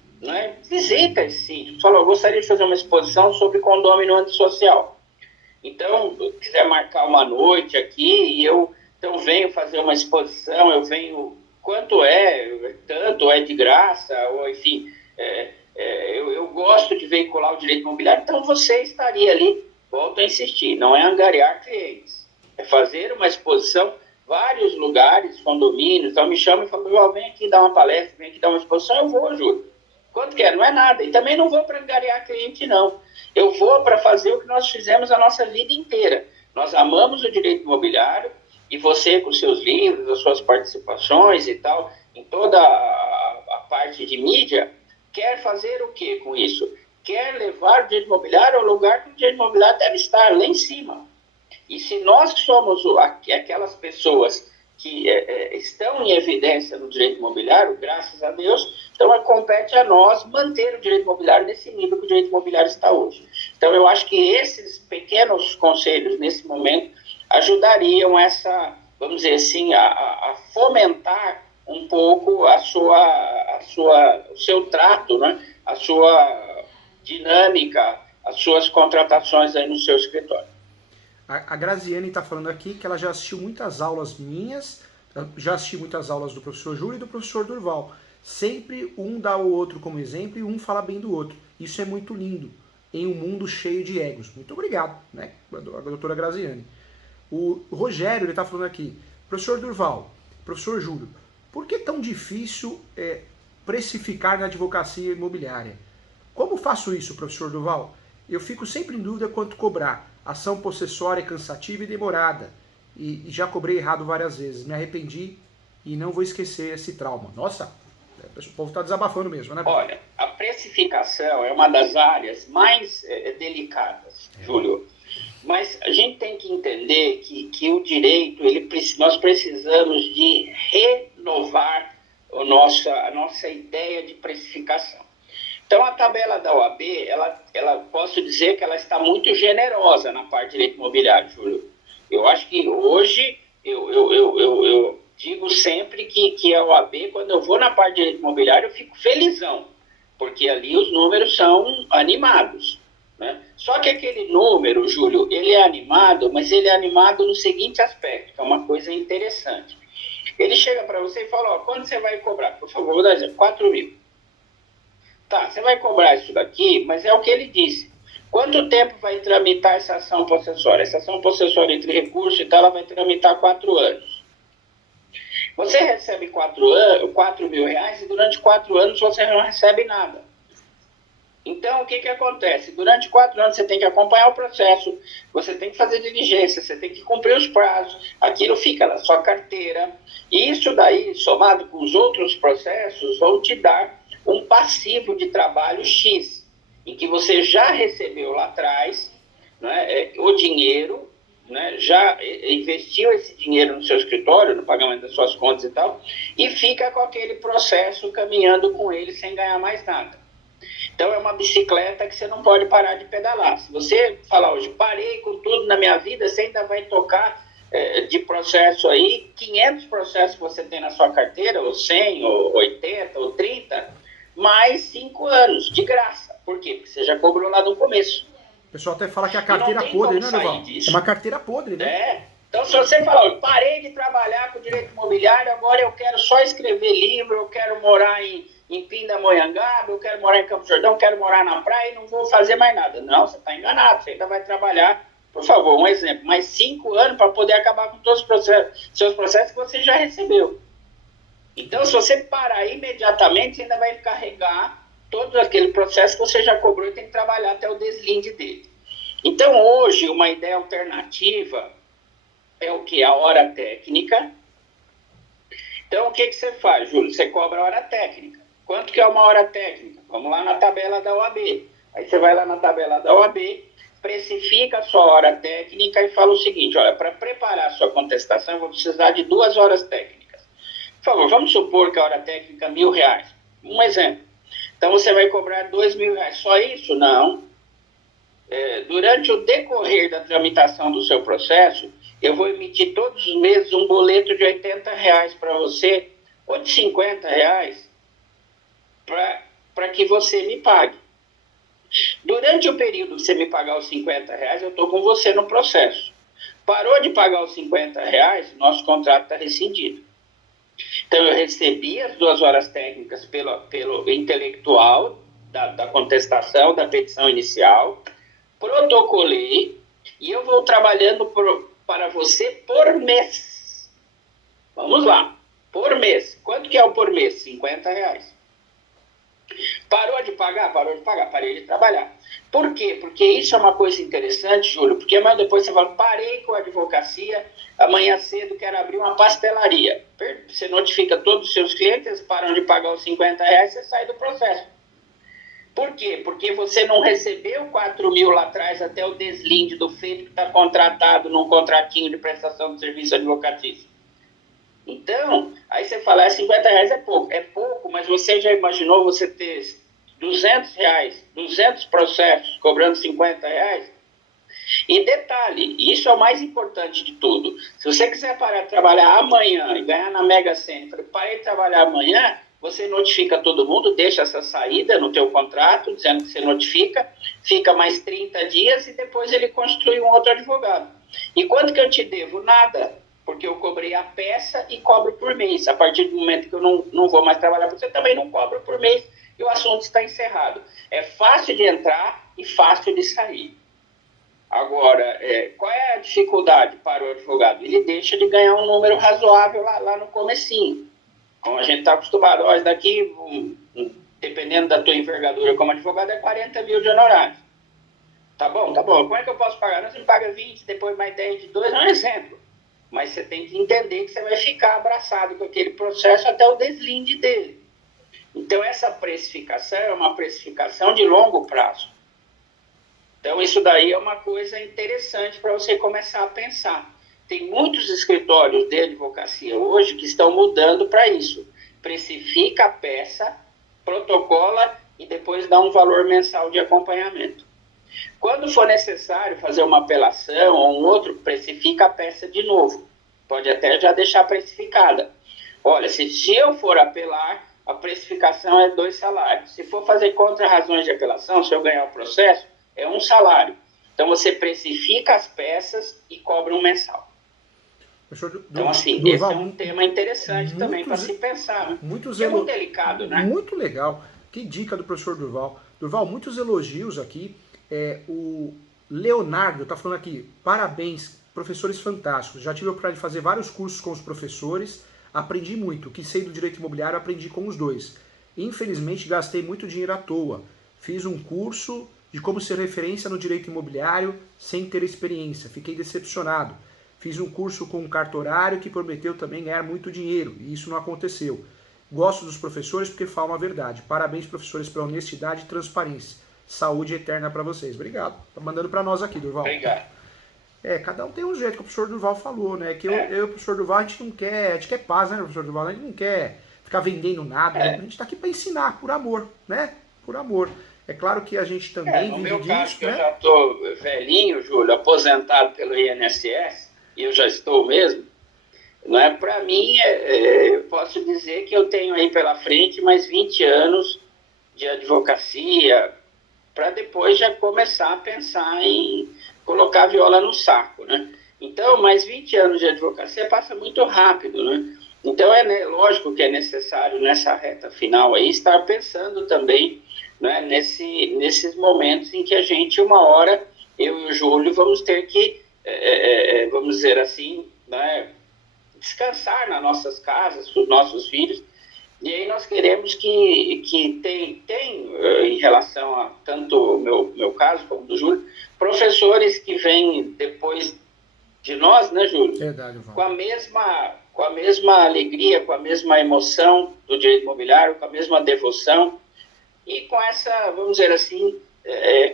visita esse sítio. Fala, eu gostaria de fazer uma exposição sobre condômino antissocial. Então, se quiser marcar uma noite aqui, e eu então venho fazer uma exposição, eu venho, quanto tanto é de graça, ou enfim, eu gosto de veicular o direito imobiliário, então você estaria ali, volto a insistir, não é angariar clientes, é fazer uma exposição, vários lugares, condomínios, então me chama e fala, vem aqui dar uma palestra, vem aqui dar uma exposição, eu vou, Júlio. Quanto que é? Não é nada. E também não vou para angariar cliente, não. Eu vou para fazer o que nós fizemos a nossa vida inteira. Nós amamos o direito imobiliário e você, com seus livros, as suas participações e tal, em toda a parte de mídia, quer fazer o que com isso? Quer levar o direito imobiliário ao lugar que o direito imobiliário deve estar, lá em cima. E se nós somos aquelas pessoas que estão em evidência no direito imobiliário, graças a Deus, então compete a nós manter o direito imobiliário nesse nível que o direito imobiliário está hoje. Então eu acho que esses pequenos conselhos nesse momento ajudariam vamos dizer assim, a fomentar um pouco o seu trato, né? A sua dinâmica, as suas contratações aí no seu escritório. A Graziane está falando aqui que ela já assistiu muitas aulas minhas, já assistiu muitas aulas do professor Júlio e do professor Durval. Sempre um dá o outro como exemplo e um fala bem do outro. Isso é muito lindo, em um mundo cheio de egos. Muito obrigado, né, a doutora Graziane. O Rogério está falando aqui, professor Durval, professor Júlio, por que é tão difícil precificar na advocacia imobiliária? Como faço isso, professor Durval? Eu fico sempre em dúvida quanto cobrar. Ação possessória é cansativa e demorada. E já cobrei errado várias vezes. Me arrependi e não vou esquecer esse trauma. Nossa, o povo está desabafando mesmo, né? Olha, a precificação é uma das áreas mais delicadas, Júlio. Mas a gente tem que entender que o direito, nós precisamos de renovar a nossa ideia de precificação. Então, a tabela da OAB, posso dizer que ela está muito generosa na parte de direito imobiliário, Júlio. Eu acho que hoje, eu digo sempre que a OAB, quando eu vou na parte de direito imobiliário, eu fico felizão, porque ali os números são animados, né? Só que aquele número, Júlio, ele é animado, mas ele é animado no seguinte aspecto, que é uma coisa interessante. Ele chega para você e fala, quando você vai cobrar? Por favor, vou dar exemplo, 4 mil. Tá, você vai cobrar isso daqui, mas é o que ele disse. Quanto tempo vai tramitar essa ação possessória? Essa ação possessória entre recurso e tal, ela vai tramitar 4 anos. Você recebe 4 mil reais e durante 4 anos você não recebe nada. Então, o que acontece? Durante 4 anos você tem que acompanhar o processo, você tem que fazer diligência, você tem que cumprir os prazos, aquilo fica na sua carteira. E isso daí, somado com os outros processos, vão te dar um passivo de trabalho X, em que você já recebeu lá atrás, né, o dinheiro, né, já investiu esse dinheiro no seu escritório, no pagamento das suas contas e tal, e fica com aquele processo caminhando com ele sem ganhar mais nada. Então é uma bicicleta que você não pode parar de pedalar. Se você falar hoje, parei com tudo na minha vida, você ainda vai tocar de processo aí, 500 processos que você tem na sua carteira, ou 100, ou 80, ou 30, mais 5 anos, de graça. Por quê? Porque você já cobrou lá no começo. O pessoal até fala que é a carteira podre, né, Durval? É uma carteira podre, né? Então, se você falar, eu parei de trabalhar com direito imobiliário, agora eu quero só escrever livro, eu quero morar em Pindamonhangaba, eu quero morar em Campos do Jordão, eu quero morar na praia e não vou fazer mais nada. Não, você está enganado, você ainda vai trabalhar, por favor, um exemplo, mais 5 anos para poder acabar com todos os seus processos que você já recebeu. Então, se você parar imediatamente, você ainda vai carregar todo aquele processo que você já cobrou e tem que trabalhar até o deslinde dele. Então, hoje, uma ideia alternativa é o que? A hora técnica. Então, o que você faz, Júlio? Você cobra a hora técnica. Quanto que é uma hora técnica? Vamos lá na tabela da OAB. Aí você vai lá na tabela da OAB, precifica a sua hora técnica e fala o seguinte, olha, para preparar a sua contestação, eu vou precisar de 2 horas técnicas. Por favor, vamos supor que a hora técnica é R$1.000. Um exemplo. Então, você vai cobrar R$2.000. Só isso? Não. Durante o decorrer da tramitação do seu processo, eu vou emitir todos os meses um boleto de R$80 para você, ou de R$50, para que você me pague. Durante o período que você me pagar os R$50, eu estou com você no processo. Parou de pagar os R$50, nosso contrato está rescindido. Então, eu recebi as 2 horas técnicas pelo intelectual da contestação, da petição inicial, protocolei e eu vou trabalhando para você por mês. Vamos lá, por mês. Quanto que é o por mês? R$50. Parou de pagar? Parou de pagar, parei de trabalhar. Por quê? Porque isso é uma coisa interessante, Júlio, porque amanhã depois você fala, parei com a advocacia, amanhã cedo quero abrir uma pastelaria. Você notifica todos os seus clientes, param de pagar os R$50, você sai do processo. Por quê? Porque você não recebeu 4.000 lá atrás até o deslinde do feito que está contratado num contratinho de prestação de serviço advocatício. Então, aí você fala, R$50 é pouco, mas você já imaginou você ter R$200, 200 processos cobrando R$50? E detalhe, isso é o mais importante de tudo. Se você quiser parar de trabalhar amanhã e ganhar na Mega Sena, parei de trabalhar amanhã, você notifica todo mundo, deixa essa saída no teu contrato, dizendo que você notifica, fica mais 30 dias e depois ele constitui um outro advogado. E quanto que eu te devo? Nada, porque eu cobrei a peça e cobro por mês. A partir do momento que eu não vou mais trabalhar para você, também não cobro por mês e o assunto está encerrado. É fácil de entrar e fácil de sair. Agora, qual é a dificuldade para o advogado? Ele deixa de ganhar um número razoável lá no comecinho. Como a gente está acostumado, ó, isso daqui, dependendo da tua envergadura como advogado, é 40 mil de honorário. Tá bom. Como é que eu posso pagar? Não, você me paga 20, depois mais 10 de 2, é um exemplo. Mas você tem que entender que você vai ficar abraçado com aquele processo até o deslinde dele. Então, essa precificação é uma precificação de longo prazo. Então, isso daí é uma coisa interessante para você começar a pensar. Tem muitos escritórios de advocacia hoje que estão mudando para isso. Precifica a peça, protocola e depois dá um valor mensal de acompanhamento. Quando for necessário fazer uma apelação ou um outro, precifica a peça de novo. Pode até já deixar precificada. Olha, se eu for apelar, a precificação é 2 salários. Se for fazer contra razões de apelação, se eu ganhar o processo, é 1 salário. Então, você precifica as peças e cobra um mensal. Então, assim, Durval, esse é um tema interessante também para se pensar. Né? É muito delicado, né? Muito legal. Que dica do professor Durval. Durval, muitos elogios aqui. O Leonardo está falando aqui, parabéns, professores fantásticos. Já tive a oportunidade de fazer vários cursos com os professores, aprendi muito. O que sei do direito imobiliário, aprendi com os dois. Infelizmente, gastei muito dinheiro à toa. Fiz um curso de como ser referência no direito imobiliário sem ter experiência. Fiquei decepcionado. Fiz um curso com um cartorário que prometeu também ganhar muito dinheiro, e isso não aconteceu. Gosto dos professores porque falam a verdade. Parabéns, professores, pela honestidade e transparência. Saúde eterna para vocês. Obrigado. Tá mandando para nós aqui, Durval. Obrigado. Cada um tem um jeito que o professor Durval falou, né? Que eu e o professor Durval, a gente quer paz, né, professor Durval? A gente não quer ficar vendendo nada. Né? A gente tá aqui para ensinar, por amor, né? Por amor. É claro que a gente também no vive meu disso, caso, que né? eu já tô velhinho, Júlio, aposentado pelo INSS, e eu já estou mesmo, não é? Para mim, eu posso dizer que eu tenho aí pela frente mais 20 anos de advocacia, para depois já começar a pensar em colocar a viola no saco, né? Então, mais 20 anos de advocacia passa muito rápido, né? Então, lógico que é necessário, nessa reta final aí, estar pensando também, né, nesses momentos em que a gente, uma hora, eu e o Júlio, vamos ter que, vamos dizer assim, né, descansar nas nossas casas, com os nossos filhos. E aí nós queremos que tem em relação a tanto o meu caso como do Júlio, professores que vêm depois de nós, né, Júlio? Verdade, Val. Com a mesma alegria, com a mesma emoção do direito imobiliário, com a mesma devoção e com essa, vamos dizer assim,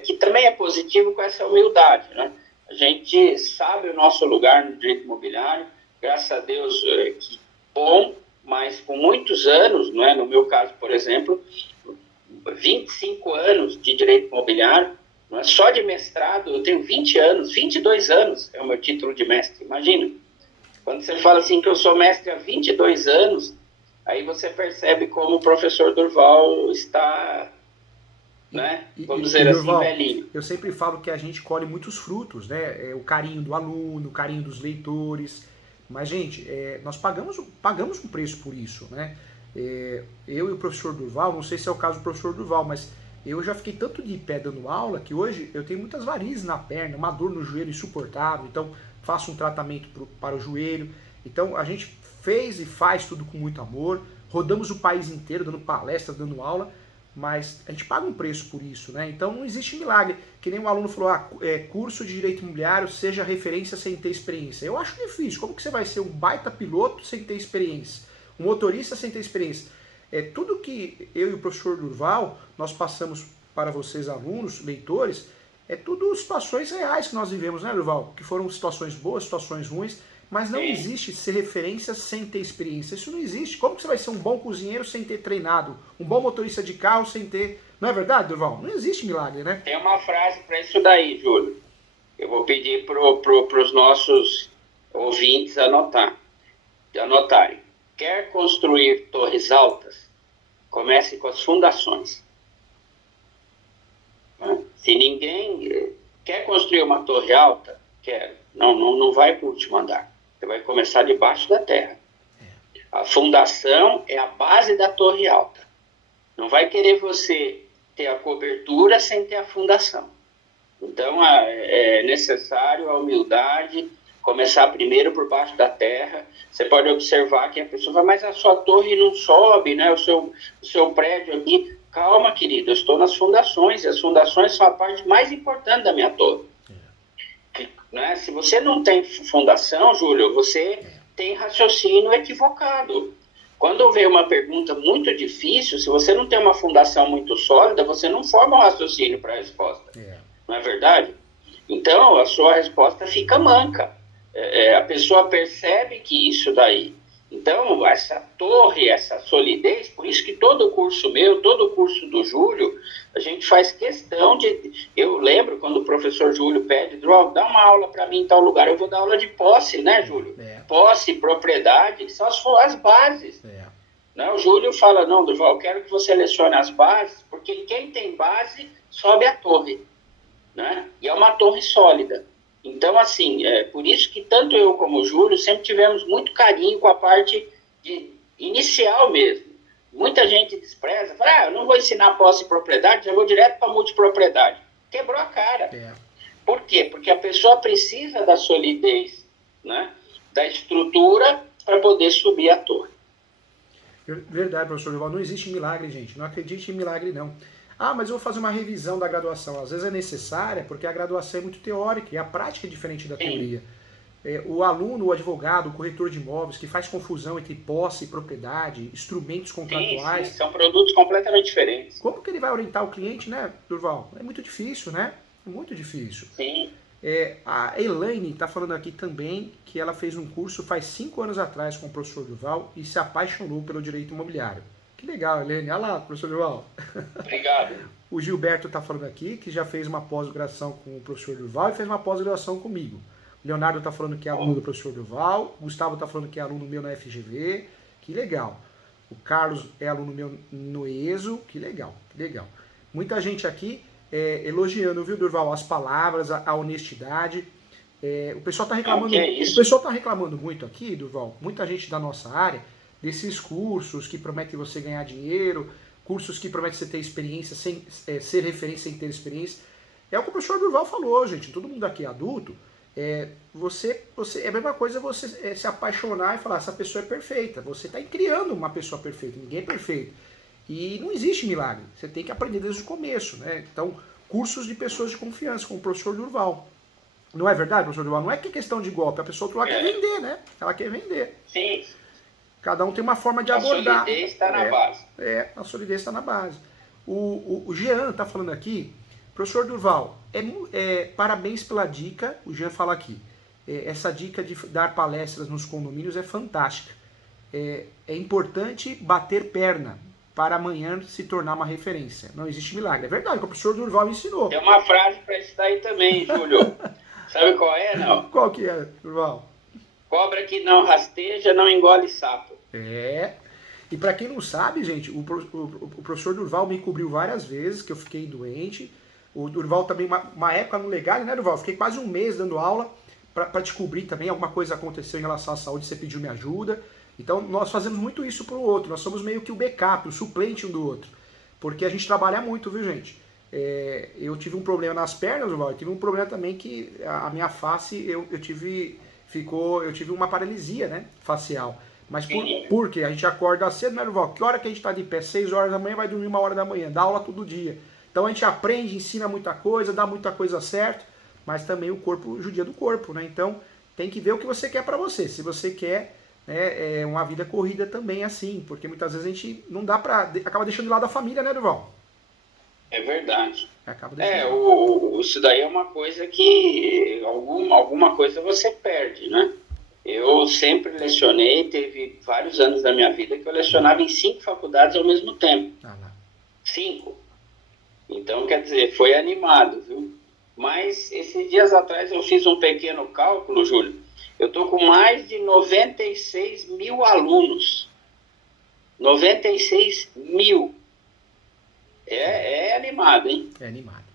que também é positivo, com essa humildade, né? A gente sabe o nosso lugar no direito imobiliário, graças a Deus, que bom, mas com muitos anos, não é? No meu caso, por exemplo, 25 anos de direito imobiliário, não é? Só de mestrado, eu tenho 20 anos, 22 anos é o meu título de mestre, imagina. Quando você fala assim que eu sou mestre há 22 anos, aí você percebe como o professor Durval está, né? Vamos dizer assim, Durval, velhinho. eu sempre falo que a gente colhe muitos frutos, né? O carinho do aluno, o carinho dos leitores. Mas, gente, nós pagamos um preço por isso, né? Eu e o professor Durval, não sei se é o caso do professor Durval, mas eu já fiquei tanto de pé dando aula que hoje eu tenho muitas varizes na perna, uma dor no joelho insuportável, então faço um tratamento para o joelho. Então a gente fez e faz tudo com muito amor, rodamos o país inteiro dando palestras, dando aula, mas a gente paga um preço por isso, né? Então não existe milagre. Que nem um aluno falou, curso de direito imobiliário seja referência sem ter experiência. Eu acho difícil. Como que você vai ser um baita piloto sem ter experiência? Um motorista sem ter experiência? Tudo que eu e o professor Durval, nós passamos para vocês alunos, leitores, tudo situações reais que nós vivemos, né, Durval? Que foram situações boas, situações ruins, mas não existe ser referência sem ter experiência. Isso não existe. Como que você vai ser um bom cozinheiro sem ter treinado? Um bom motorista de carro sem ter... Não é verdade, Durval? Não existe milagre, né? Tem uma frase para isso daí, Júlio. Eu vou pedir para os nossos ouvintes anotarem. Quer construir torres altas? Comece com as fundações. Se ninguém quer construir uma torre alta, não vai para o último andar. Você vai começar debaixo da terra. A fundação é a base da torre alta. Não vai querer você ter a cobertura sem ter a fundação. Então, é necessário a humildade, começar primeiro por baixo da terra. Você pode observar que a pessoa fala, mas a sua torre não sobe, né? O seu prédio aqui. Calma, querido, eu estou nas fundações. E as fundações são a parte mais importante da minha torre. Né? Se você não tem fundação, Júlio, você tem raciocínio equivocado. Quando vem uma pergunta muito difícil, se você não tem uma fundação muito sólida, você não forma um raciocínio para a resposta. Não é verdade? Então, a sua resposta fica manca. A pessoa percebe que isso daí. Então, essa torre, essa solidez, por isso que todo curso meu, todo curso do Júlio, a gente faz questão de... Eu lembro quando o professor Júlio pede, dá uma aula para mim em tal lugar, eu vou dar aula de posse, né, Júlio? Posse, propriedade, que são as bases. Né? O Júlio fala, não, Durval, eu quero que você lecione as bases, porque quem tem base sobe a torre. Né? E é uma torre sólida. Então, assim, por isso que tanto eu como o Júlio sempre tivemos muito carinho com a parte inicial mesmo. Muita gente despreza, fala, eu não vou ensinar posse e propriedade, já vou direto para multipropriedade. Quebrou a cara. Por quê? Porque a pessoa precisa da solidez, né? Da estrutura para poder subir a torre. Verdade, professor Durval, não existe milagre, gente. Não acredite em milagre, não. Mas eu vou fazer uma revisão da graduação. Às vezes é necessária, porque a graduação é muito teórica e a prática é diferente da teoria. O aluno, o advogado, o corretor de imóveis, que faz confusão entre posse e propriedade, instrumentos contratuais... Sim, são produtos completamente diferentes. Como que ele vai orientar o cliente, né, Durval? É muito difícil, né? Muito difícil. Sim. A Elaine está falando aqui também que ela fez um curso faz 5 anos atrás com o professor Durval e se apaixonou pelo direito imobiliário. Que legal, Elaine. Olha lá, professor Durval. Obrigado. O Gilberto está falando aqui que já fez uma pós-graduação com o professor Durval e fez uma pós-graduação comigo. O Leonardo está falando que é aluno do professor Durval. O Gustavo está falando que é aluno meu na FGV. Que legal. O Carlos é aluno meu no ESO. Que legal, que legal. Muita gente aqui elogiando, viu, Durval, as palavras, a honestidade. O pessoal está reclamando. O pessoal está reclamando muito aqui, Durval. Muita gente da nossa área desses cursos que prometem você ganhar dinheiro, cursos que prometem você ter experiência sem ser referência sem ter experiência. É o que o professor Durval falou, gente. Todo mundo aqui é adulto. É a mesma coisa você se apaixonar e falar, essa pessoa é perfeita. Você está criando uma pessoa perfeita, ninguém é perfeito. E não existe milagre. Você tem que aprender desde o começo, né? Então, cursos de pessoas de confiança, como o professor Durval. Não é verdade, professor Durval? Não é que é questão de golpe, a pessoa lá quer vender, né? Ela quer vender. Sim. Cada um tem uma forma de abordar. A solidez está na base. A solidez está na base. O Jean está falando aqui, professor Durval, parabéns pela dica, o Jean fala aqui, essa dica de dar palestras nos condomínios é fantástica. É importante bater perna para amanhã se tornar uma referência. Não existe milagre. É verdade, o professor Durval ensinou. Tem uma frase para isso daí também, Júlio. Sabe qual é, não? Qual que é, Durval? Cobra que não rasteja, não engole sapo. E para quem não sabe, gente, o professor Durval me cobriu várias vezes que eu fiquei doente. O Durval também, uma época no Legale, né, Durval? Fiquei quase um mês dando aula para te cobrir também. Alguma coisa aconteceu em relação à saúde, você pediu minha ajuda. Então nós fazemos muito isso para o outro. Nós somos meio que o backup, o suplente um do outro. Porque a gente trabalha muito, viu, gente? Eu tive um problema nas pernas, Durval. Eu tive um problema também que a minha face, eu tive uma paralisia, né, facial. Mas por quê? A gente acorda cedo, né, Durval? Que hora que a gente está de pé? 6 horas da manhã, vai dormir 1 hora da manhã. Dá aula todo dia. Então a gente aprende, ensina muita coisa, dá muita coisa certo, mas também o corpo judia do corpo, né? Então tem que ver o que você quer para você. Se você quer uma vida corrida também assim, porque muitas vezes a gente não dá acaba deixando de lado a família, né, Durval? É verdade. Isso daí é uma coisa que alguma coisa você perde, né? Eu sempre lecionei, teve vários anos da minha vida que eu lecionava em 5 faculdades ao mesmo tempo. 5. Então, quer dizer, foi animado, viu? Mas esses dias atrás eu fiz um pequeno cálculo, Júlio. Eu estou com mais de 96 mil alunos. 96 mil. É animado, hein? É animado.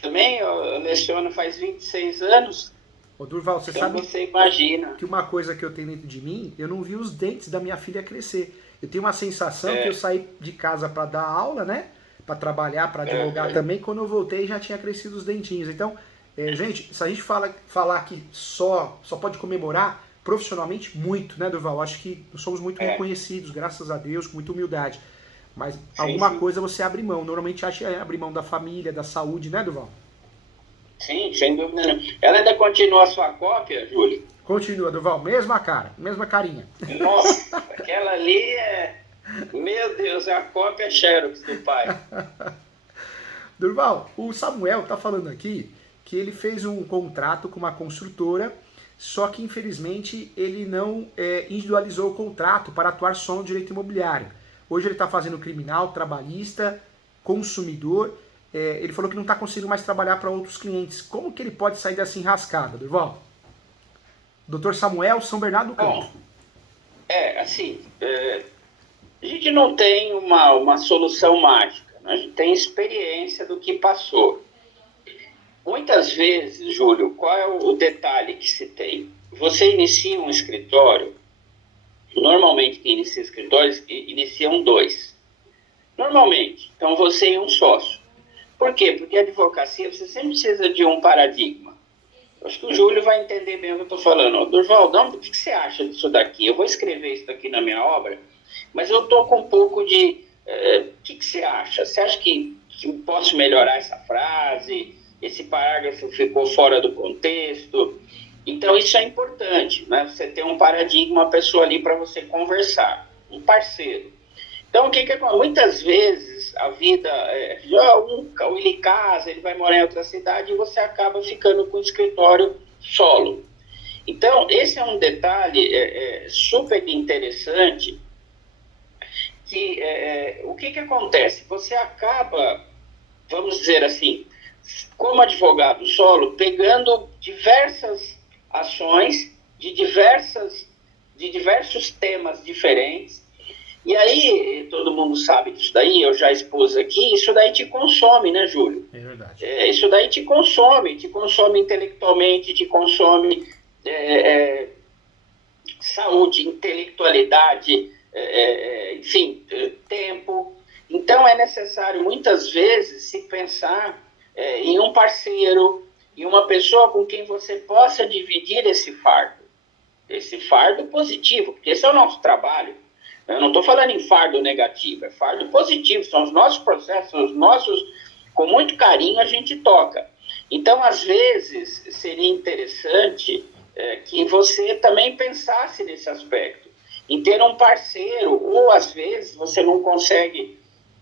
Também eu leciono faz 26 anos. Ô Durval, você então sabe você imagina que uma coisa que eu tenho dentro de mim, eu não vi os dentes da minha filha crescer. Eu tenho uma sensação que eu saí de casa para dar aula, né? Para trabalhar, para advogar também. Quando eu voltei já tinha crescido os dentinhos. Então, gente, se a gente falar que só pode comemorar profissionalmente, muito, né, Durval? Acho que nós somos muito reconhecidos, graças a Deus, com muita humildade. Mas alguma coisa você abre mão. Normalmente acha abrir mão da família, da saúde, né, Durval? Sim, sem dúvida não. Ela ainda continua a sua cópia, Júlio? Continua, Durval. Mesma cara, mesma carinha. Nossa, aquela ali meu Deus, é a cópia Xerox do pai. Durval, o Samuel tá falando aqui que ele fez um contrato com uma construtora, só que infelizmente ele não individualizou o contrato para atuar só no direito imobiliário. Hoje ele está fazendo criminal, trabalhista, consumidor. Ele falou que não está conseguindo mais trabalhar para outros clientes. Como que ele pode sair dessa enrascada, Durval? Dr. Samuel, São Bernardo do Campo. Bom, a gente não tem uma solução mágica, né? A gente tem experiência do que passou. Muitas vezes, Júlio, qual é o detalhe que se tem? Você inicia um escritório, normalmente quem inicia escritórios iniciam 2. Normalmente, então você e um sócio. Por quê? Porque a advocacia, você sempre precisa de um paradigma. Eu acho que o Júlio vai entender bem o que eu estou falando. Durval, o que você acha disso daqui? Eu vou escrever isso daqui na minha obra, mas eu estou com um pouco de... o que você acha? Você acha que eu posso melhorar essa frase? Esse parágrafo ficou fora do contexto? Então, isso é importante, né? Você ter um paradigma, uma pessoa ali para você conversar, um parceiro. Então, o que muitas vezes a vida, ele casa, ele vai morar em outra cidade e você acaba ficando com o escritório solo. Então, esse é um detalhe super interessante, que o que acontece? Você acaba, vamos dizer assim, como advogado solo, pegando diversas ações de diversos temas diferentes. E aí, todo mundo sabe disso daí, eu já expus aqui, isso daí te consome, né, Júlio? É verdade. Isso daí te consome intelectualmente, te consome saúde, intelectualidade, enfim, tempo. Então, é necessário, muitas vezes, se pensar em um parceiro, em uma pessoa com quem você possa dividir esse fardo positivo, porque esse é o nosso trabalho. Eu não estou falando em fardo negativo, é fardo positivo, são os nossos processos, com muito carinho a gente toca. Então, às vezes, seria interessante que você também pensasse nesse aspecto, em ter um parceiro, ou às vezes você não consegue,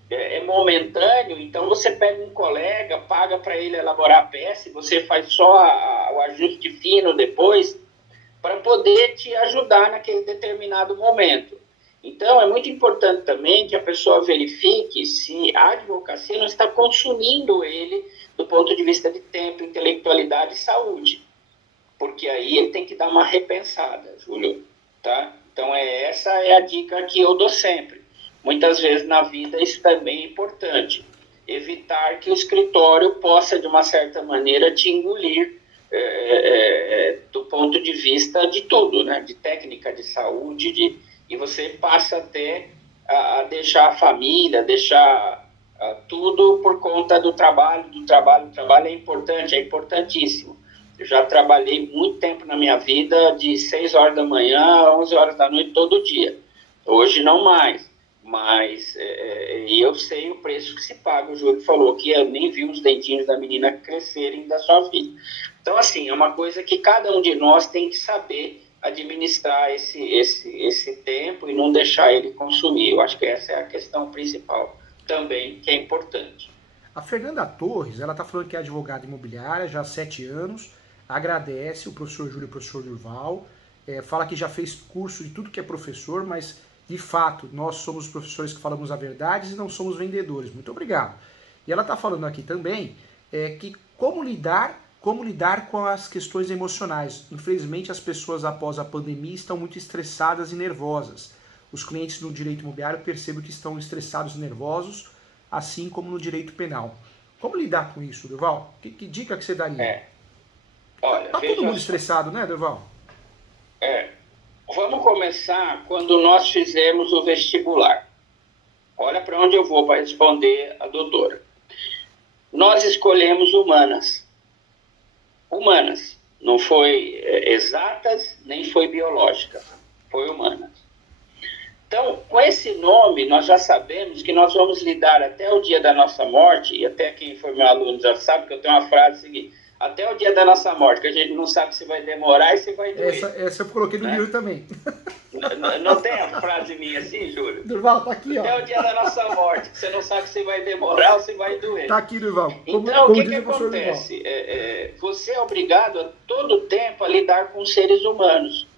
é momentâneo, então você pega um colega, paga para ele elaborar a peça e você faz só o ajuste fino depois, para poder te ajudar naquele determinado momento. Então, é muito importante também que a pessoa verifique se a advocacia não está consumindo ele do ponto de vista de tempo, intelectualidade e saúde. Porque aí ele tem que dar uma repensada, Júlio. Tá? Então, essa é a dica que eu dou sempre. Muitas vezes na vida isso também é importante. Evitar que o escritório possa, de uma certa maneira, te engolir do ponto de vista de tudo, né? De técnica, de saúde, e você passa até a deixar a família, deixar tudo por conta do trabalho. O trabalho é importante, é importantíssimo. Eu já trabalhei muito tempo na minha vida, de 6 horas da manhã a 11 horas da noite todo dia. Hoje não mais, mas eu sei o preço que se paga. O Júlio falou que eu nem vi os dentinhos da menina crescerem da sua vida. Então, assim, é uma coisa que cada um de nós tem que saber administrar esse tempo e não deixar ele consumir. Eu acho que essa é a questão principal também, que é importante. A Fernanda Torres, ela está falando que é advogada imobiliária já há 7 anos, agradece o professor Júlio e o professor Durval, fala que já fez curso de tudo que é professor, mas, de fato, nós somos os professores que falamos a verdade e não somos vendedores. Muito obrigado. E ela está falando aqui também que como lidar com as questões emocionais. Infelizmente, as pessoas após a pandemia estão muito estressadas e nervosas. Os clientes no direito imobiliário percebem que estão estressados e nervosos, assim como no direito penal. Como lidar com isso, Durval? Que dica que você daria? Olha, tá todo mundo estressado, né, Durval? Vamos começar quando nós fizemos o vestibular. Olha para onde eu vou para responder a doutora. Nós escolhemos humanas. Não foi exatas, nem foi biológica. Foi humanas. Então, com esse nome, nós já sabemos que nós vamos lidar até o dia da nossa morte, e até quem foi meu aluno já sabe que eu tenho uma frase seguinte: até o dia da nossa morte, que a gente não sabe se vai demorar e se vai doer. Essa eu coloquei no livro também. Não tem a frase minha assim, Júlio? Durval, tá aqui, ó. Até o dia da nossa morte, que você não sabe se vai demorar ou se vai doer. Tá aqui, Durval. Então, o que acontece? Você é obrigado a todo tempo a lidar com seres humanos.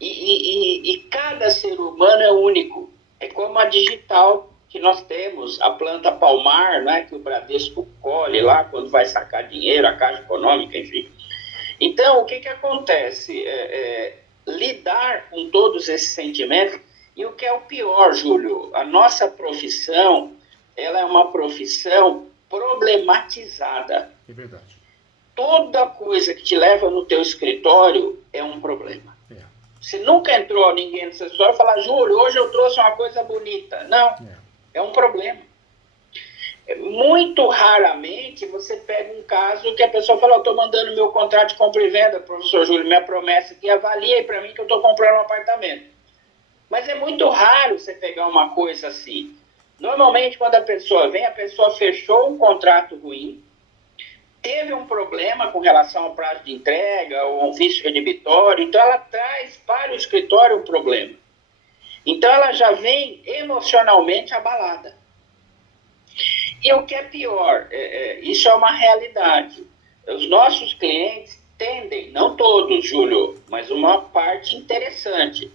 E cada ser humano é único. É como a digital que nós temos, a planta palmar, né, que o Bradesco colhe lá quando vai sacar dinheiro, a Caixa Econômica, enfim. Então, o que acontece? Lidar com todos esses sentimentos. E o que é o pior, Júlio, a nossa profissão, ela é uma profissão problematizada. É verdade. Toda coisa que te leva no teu escritório é um problema. Se nunca entrou ninguém no seu escritório e falar: Júlio, hoje eu trouxe uma coisa bonita. Não, é um problema. Muito raramente você pega um caso que a pessoa fala: estou mandando meu contrato de compra e venda, professor Júlio, minha promessa aqui, avalie aí para mim que eu estou comprando um apartamento. Mas é muito raro você pegar uma coisa assim. Normalmente, quando a pessoa vem, a pessoa fechou um contrato ruim, teve um problema com relação ao prazo de entrega ou um vício redibitório, então ela traz para o escritório um problema. Então ela já vem emocionalmente abalada. E o que é pior, isso é uma realidade. Os nossos clientes tendem, não todos, Júlio, mas uma parte interessante,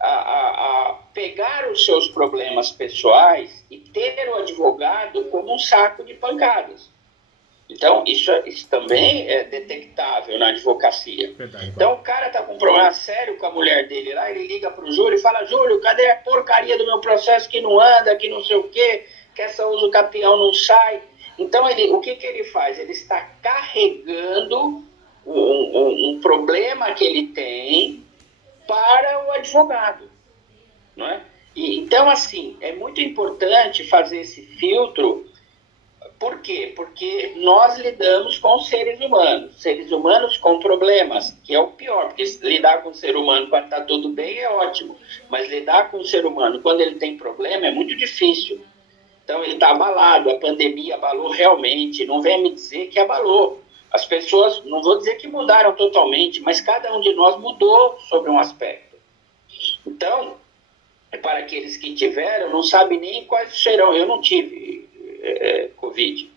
a pegar os seus problemas pessoais e ter o advogado como um saco de pancadas. Então, isso também é detectável na advocacia. Verdade. Então, o cara está com um problema sério com a mulher dele lá, ele liga para o Júlio e fala: Júlio, cadê a porcaria do meu processo que não anda, que não sei o quê, que essa uso capião não sai? Então, o que ele faz? Ele está carregando um problema que ele tem para o advogado, não é? Então, assim, é muito importante fazer esse filtro. Por quê? Porque nós lidamos com seres humanos com problemas, que é o pior, porque lidar com o ser humano quando está tudo bem é ótimo, mas lidar com o ser humano quando ele tem problema é muito difícil. Então, ele está abalado, a pandemia abalou realmente, não vem me dizer que abalou. As pessoas, não vou dizer que mudaram totalmente, mas cada um de nós mudou sobre um aspecto. Então, para aqueles que tiveram, não sabem nem quais serão. Eu não tive Covid,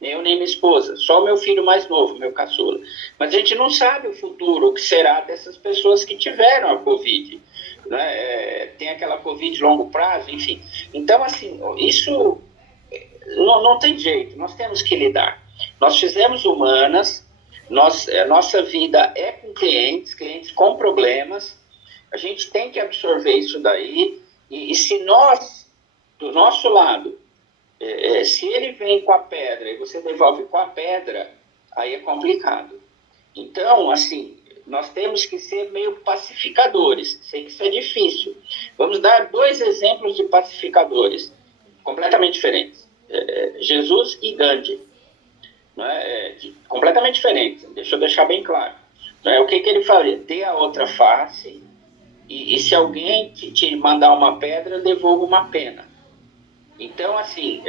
nem eu nem minha esposa, só o meu filho mais novo, meu caçula. Mas a gente não sabe o futuro, o que será dessas pessoas que tiveram a Covid. Né? Tem aquela Covid de longo prazo, enfim. Então, assim, isso não tem jeito, nós temos que lidar. Nós fizemos humanas, nossa vida é com clientes com problemas, a gente tem que absorver isso daí, e se nós, do nosso lado, se ele vem com a pedra e você devolve com a pedra, aí é complicado. Então, assim, nós temos que ser meio pacificadores. Sei que isso é difícil. Vamos dar 2 exemplos de pacificadores completamente diferentes. Jesus e Gandhi. Não é? Completamente diferentes. Deixa eu deixar bem claro. Não é? O que ele faria? Dê a outra face e se alguém te mandar uma pedra, devolva uma pena. Então, assim,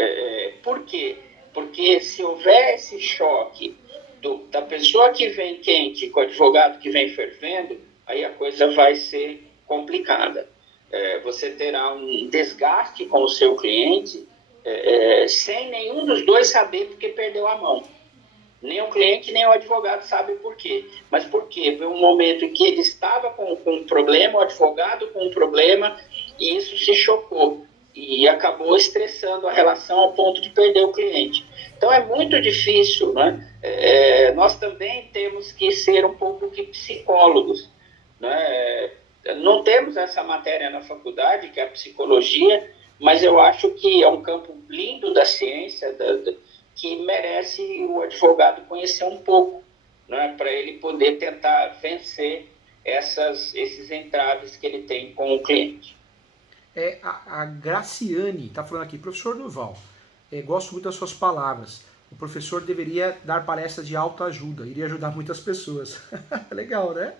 por quê? Porque se houver esse choque da pessoa que vem quente com o advogado que vem fervendo, aí a coisa vai ser complicada. Você terá um desgaste com o seu cliente sem nenhum dos dois saber porque perdeu a mão. Nem o cliente, nem o advogado sabe por quê. Mas por quê? Foi um momento em que ele estava com um problema, o advogado com um problema, e isso se chocou. E acabou estressando a relação ao ponto de perder o cliente. Então é muito difícil, né? Nós também temos que ser um pouco que psicólogos, né? Não temos essa matéria na faculdade, que é a psicologia, mas eu acho que é um campo lindo da ciência, que merece o advogado conhecer um pouco, né? Para ele poder tentar vencer esses entraves que ele tem com o cliente. A Graciane está falando aqui, professor Durval, gosto muito das suas palavras. O professor deveria dar palestras de autoajuda, iria ajudar muitas pessoas. Legal, né?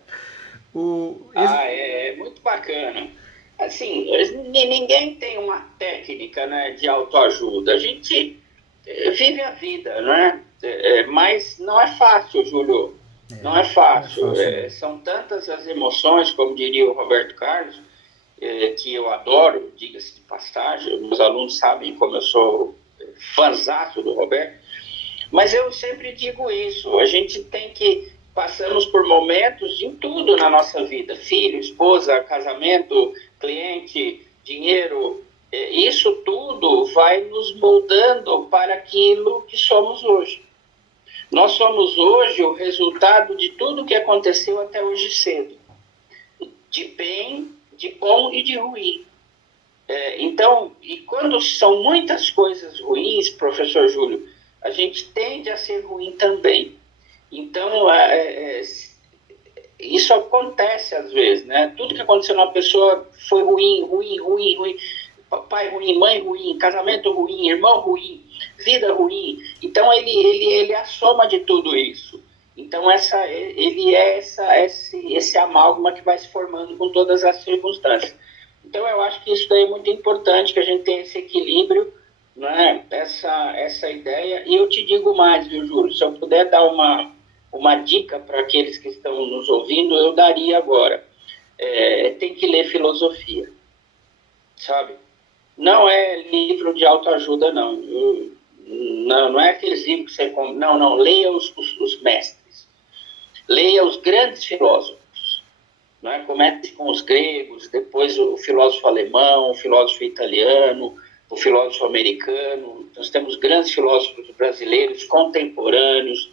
É muito bacana. Assim, ninguém tem uma técnica, né, de autoajuda. A gente vive a vida, né? Mas não é fácil, Júlio. Não é fácil. São tantas as emoções, como diria o Roberto Carlos, que eu adoro, diga-se de passagem. Meus alunos sabem como eu sou fãzaço do Roberto. Mas eu sempre digo isso, a gente tem que, passamos por momentos em tudo na nossa vida, filho, esposa, casamento, cliente, dinheiro, isso tudo vai nos moldando para aquilo que somos hoje. Nós somos hoje o resultado de tudo que aconteceu até hoje cedo, de bem, de bom e de ruim. Então, e quando são muitas coisas ruins, professor Júlio, a gente tende a ser ruim também. Então, isso acontece às vezes, né? Tudo que aconteceu na pessoa foi ruim. Pai ruim, mãe ruim, casamento ruim, irmão ruim, vida ruim. Então, ele é a soma de tudo isso. Então, ele é esse amálgama que vai se formando com todas as circunstâncias. Então, eu acho que isso daí é muito importante, que a gente tenha esse equilíbrio, né? Essa ideia. E eu te digo mais, viu, Júlio? Se eu puder dar uma dica para aqueles que estão nos ouvindo, eu daria agora. Tem que ler filosofia, sabe? Não é livro de autoajuda, não. Não é aqueles livros que você compra. Não. Leia os mestres. Leia os grandes filósofos. Não é? Comece com os gregos, depois o filósofo alemão, o filósofo italiano, o filósofo americano. Nós temos grandes filósofos brasileiros contemporâneos.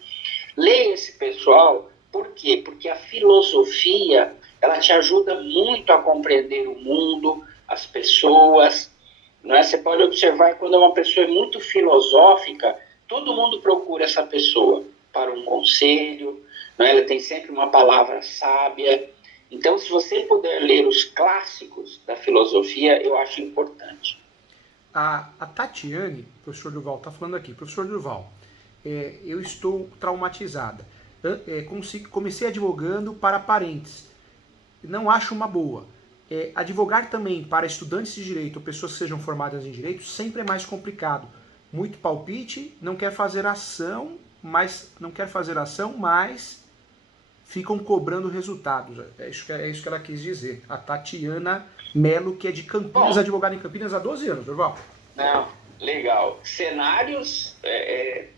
Leia esse pessoal. Por quê? Porque a filosofia, ela te ajuda muito a compreender o mundo, as pessoas. Não é? Você pode observar que quando uma pessoa é muito filosófica, todo mundo procura essa pessoa para um conselho, não é? Ela tem sempre uma palavra sábia. Então, se você puder ler os clássicos da filosofia, eu acho importante. A Tatiane, professor Durval, está falando aqui. Professor Durval, eu estou traumatizada. Comecei advogando para parentes. Não acho uma boa. Advogar também para estudantes de direito ou pessoas que sejam formadas em direito sempre é mais complicado. Muito palpite, não quer fazer ação, mas ficam cobrando resultados. É isso que ela quis dizer. A Tatiana Melo, que é de Campinas, advogada em Campinas há 12 anos, Durval. Não, legal. Cenários,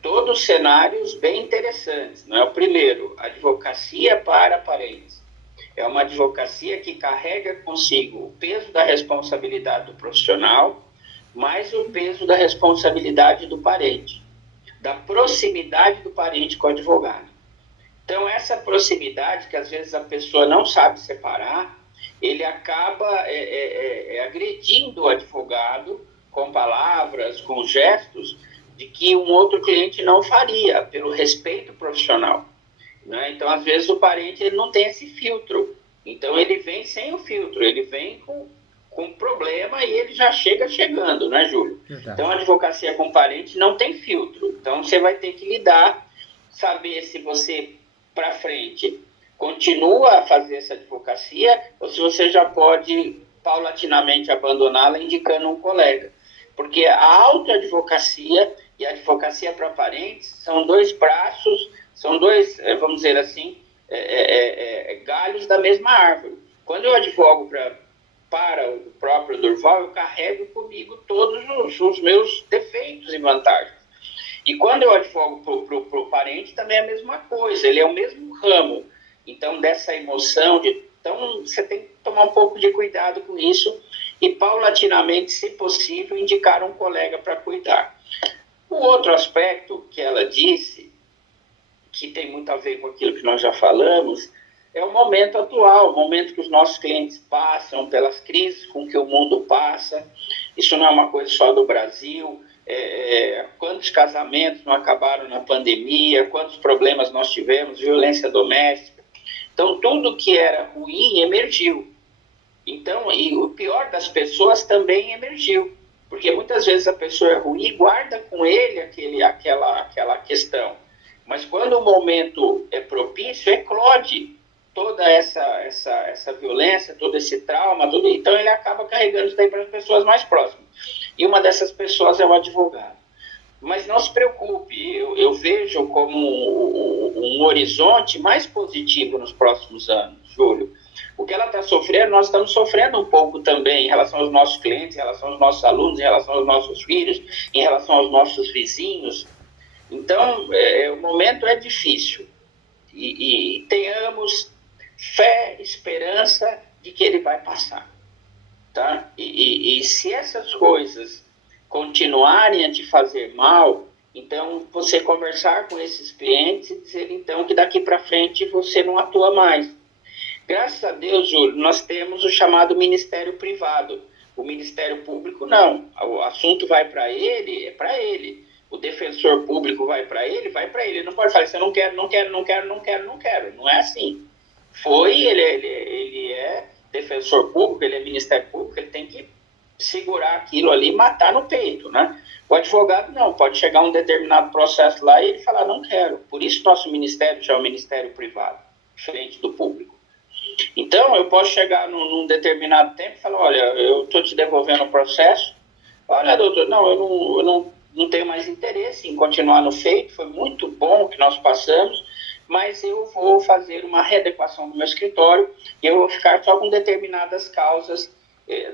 todos cenários bem interessantes. Não é o primeiro, advocacia para parentes. É uma advocacia que carrega consigo o peso da responsabilidade do profissional, mais o peso da responsabilidade do parente, da proximidade do parente com o advogado. Então, essa proximidade, que às vezes a pessoa não sabe separar, ele acaba agredindo o advogado com palavras, com gestos, de que um outro cliente não faria, pelo respeito profissional. Né? Então, às vezes, o parente ele não tem esse filtro. Então, ele vem sem o filtro, ele vem com problema e ele já chegando, né, Júlio? Verdade. Então, a advocacia com parente não tem filtro. Então, você vai ter que lidar, saber se você, para frente, continua a fazer essa advocacia ou se você já pode, paulatinamente, abandoná-la indicando um colega. Porque a autoadvocacia e a advocacia para parentes são dois braços, são dois, vamos dizer assim, galhos da mesma árvore. Quando eu advogo para o próprio Durval, eu carrego comigo todos os meus defeitos e vantagens. E quando eu advogo para o parente, também é a mesma coisa, ele é o mesmo ramo. Então, dessa emoção, então você tem que tomar um pouco de cuidado com isso e, paulatinamente, se possível, indicar um colega para cuidar. O outro aspecto que ela disse, que tem muito a ver com aquilo que nós já falamos, é o momento atual, o momento que os nossos clientes passam, pelas crises com que o mundo passa. Isso não é uma coisa só do Brasil. Quantos casamentos não acabaram na pandemia, quantos problemas nós tivemos, violência doméstica. Então, tudo que era ruim emergiu. Então, e o pior das pessoas também emergiu. Porque muitas vezes a pessoa é ruim e guarda com ele aquela questão. Mas quando o momento é propício, eclode toda essa violência, todo esse trauma, então ele acaba carregando isso daí para as pessoas mais próximas. E uma dessas pessoas é o advogado. Mas não se preocupe, eu vejo como um horizonte mais positivo nos próximos anos, Júlio. O que ela está sofrendo, nós estamos sofrendo um pouco também em relação aos nossos clientes, em relação aos nossos alunos, em relação aos nossos filhos, em relação aos nossos vizinhos. Então, o momento é difícil. E tenhamos fé, esperança de que ele vai passar. Tá? E se essas coisas continuarem a te fazer mal, então você conversar com esses clientes e dizer então que daqui para frente você não atua mais. Graças a Deus, Júlio, nós temos o chamado Ministério Privado. O Ministério Público não. O assunto vai para ele, é para ele. O defensor público vai para ele, vai para ele. Ele não pode falar assim, eu não quero. Não é assim. Ele é defensor público, ele é Ministério Público, ele tem que segurar aquilo ali e matar no peito, né? O advogado não, pode chegar um determinado processo lá e ele falar, não quero. Por isso nosso ministério já é o Ministério Privado, diferente do público. Então, eu posso chegar num determinado tempo e falar, olha, eu estou te devolvendo o processo. Olha, doutor, eu não tenho mais interesse em continuar no feito, foi muito bom o que nós passamos, mas eu vou fazer uma readequação do meu escritório e eu vou ficar só com determinadas causas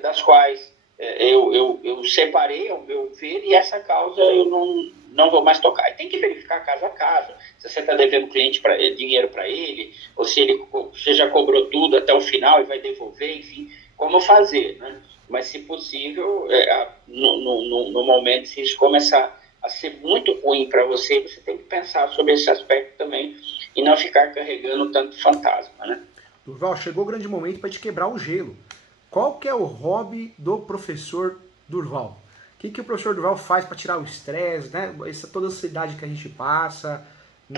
das quais eu separei ao meu ver e essa causa eu não vou mais tocar. E tem que verificar caso a caso, se você está devendo dinheiro para ele, ou se você já cobrou tudo até o final e vai devolver, enfim, como fazer, né? Mas, se possível, no momento, se isso começar a ser muito ruim para você, você tem que pensar sobre esse aspecto também e não ficar carregando tanto fantasma, né? Durval, chegou o grande momento para te quebrar o gelo. Qual que é o hobby do professor Durval? O que o professor Durval faz para tirar o estresse, né? Toda a ansiedade que a gente passa,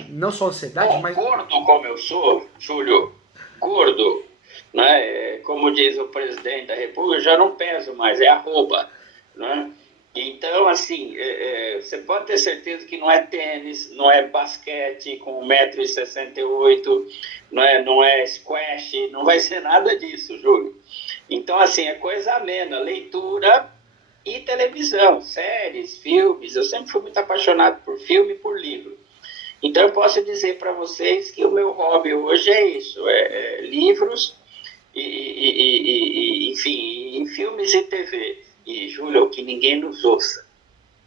não só a ansiedade, mas... Gordo como eu sou, Júlio, gordo, né? Como diz o presidente da República, eu já não peso mais, é arroba, né? Então, assim, você pode ter certeza que não é tênis, não é basquete com 1,68 m, não é squash, não vai ser nada disso, Júlio. Então, assim, é coisa amena, leitura e televisão, séries, filmes. Eu sempre fui muito apaixonado por filme e por livro. Então, eu posso dizer para vocês que o meu hobby hoje é isso, é livros enfim, em filmes e TV. E, Júlio, que ninguém nos ouça,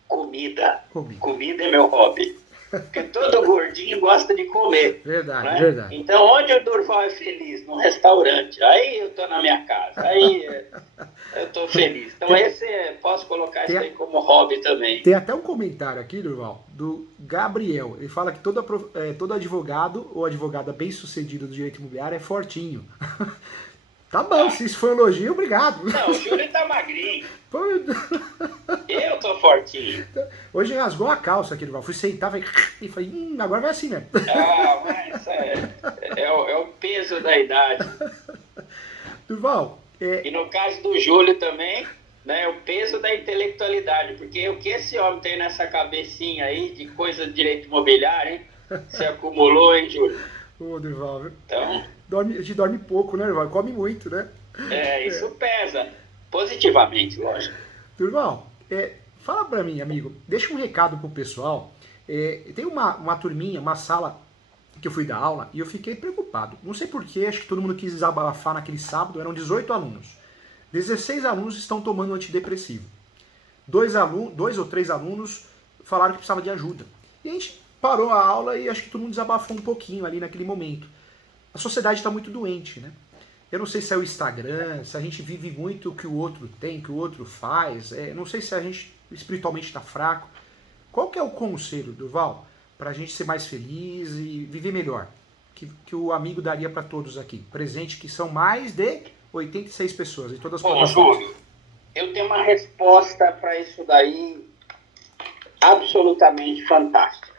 comida. Comida é meu hobby. Porque todo gordinho gosta de comer. Verdade, né? verdade. Então, onde o Durval é feliz? Num restaurante. Aí eu tô na minha casa. Aí eu tô feliz. Então, posso colocar isso aí como hobby também. Tem até um comentário aqui, Durval, do Gabriel. Ele fala que todo advogado ou advogada bem-sucedido do direito imobiliário é fortinho. Tá bom, se isso foi um elogio, obrigado. Não, o Júlio tá magrinho. Eu tô fortinho. Hoje rasgou a calça aqui, Durval. Fui sentar e falei, agora vai assim mesmo. Ah, mas é o peso da idade. Durval. E no caso do Júlio também, né, o peso da intelectualidade. Porque o que esse homem tem nessa cabecinha aí de coisa de direito imobiliário, hein? Você acumulou, hein, Júlio? Ô, Durval, viu? Então, a gente dorme pouco, né, Durval? Come muito, né? Isso pesa. Positivamente, lógico. Durval, fala pra mim, amigo, deixa um recado pro pessoal. Tem uma turminha, uma sala que eu fui dar aula e eu fiquei preocupado. Não sei porquê, acho que todo mundo quis desabafar naquele sábado, eram 18 alunos. 16 alunos estão tomando antidepressivo. 2 ou 3 alunos falaram que precisava de ajuda. E a gente parou a aula e acho que todo mundo desabafou um pouquinho ali naquele momento. A sociedade está muito doente, né? Eu não sei se é o Instagram, se a gente vive muito o que o outro tem, o que o outro faz. Não sei se a gente espiritualmente está fraco. Qual que é o conselho, Durval, para a gente ser mais feliz e viver melhor? Que o amigo daria para todos aqui? Presente, que são mais de 86 pessoas em todas as plataformas. Júlio, eu tenho uma resposta para isso daí absolutamente fantástica.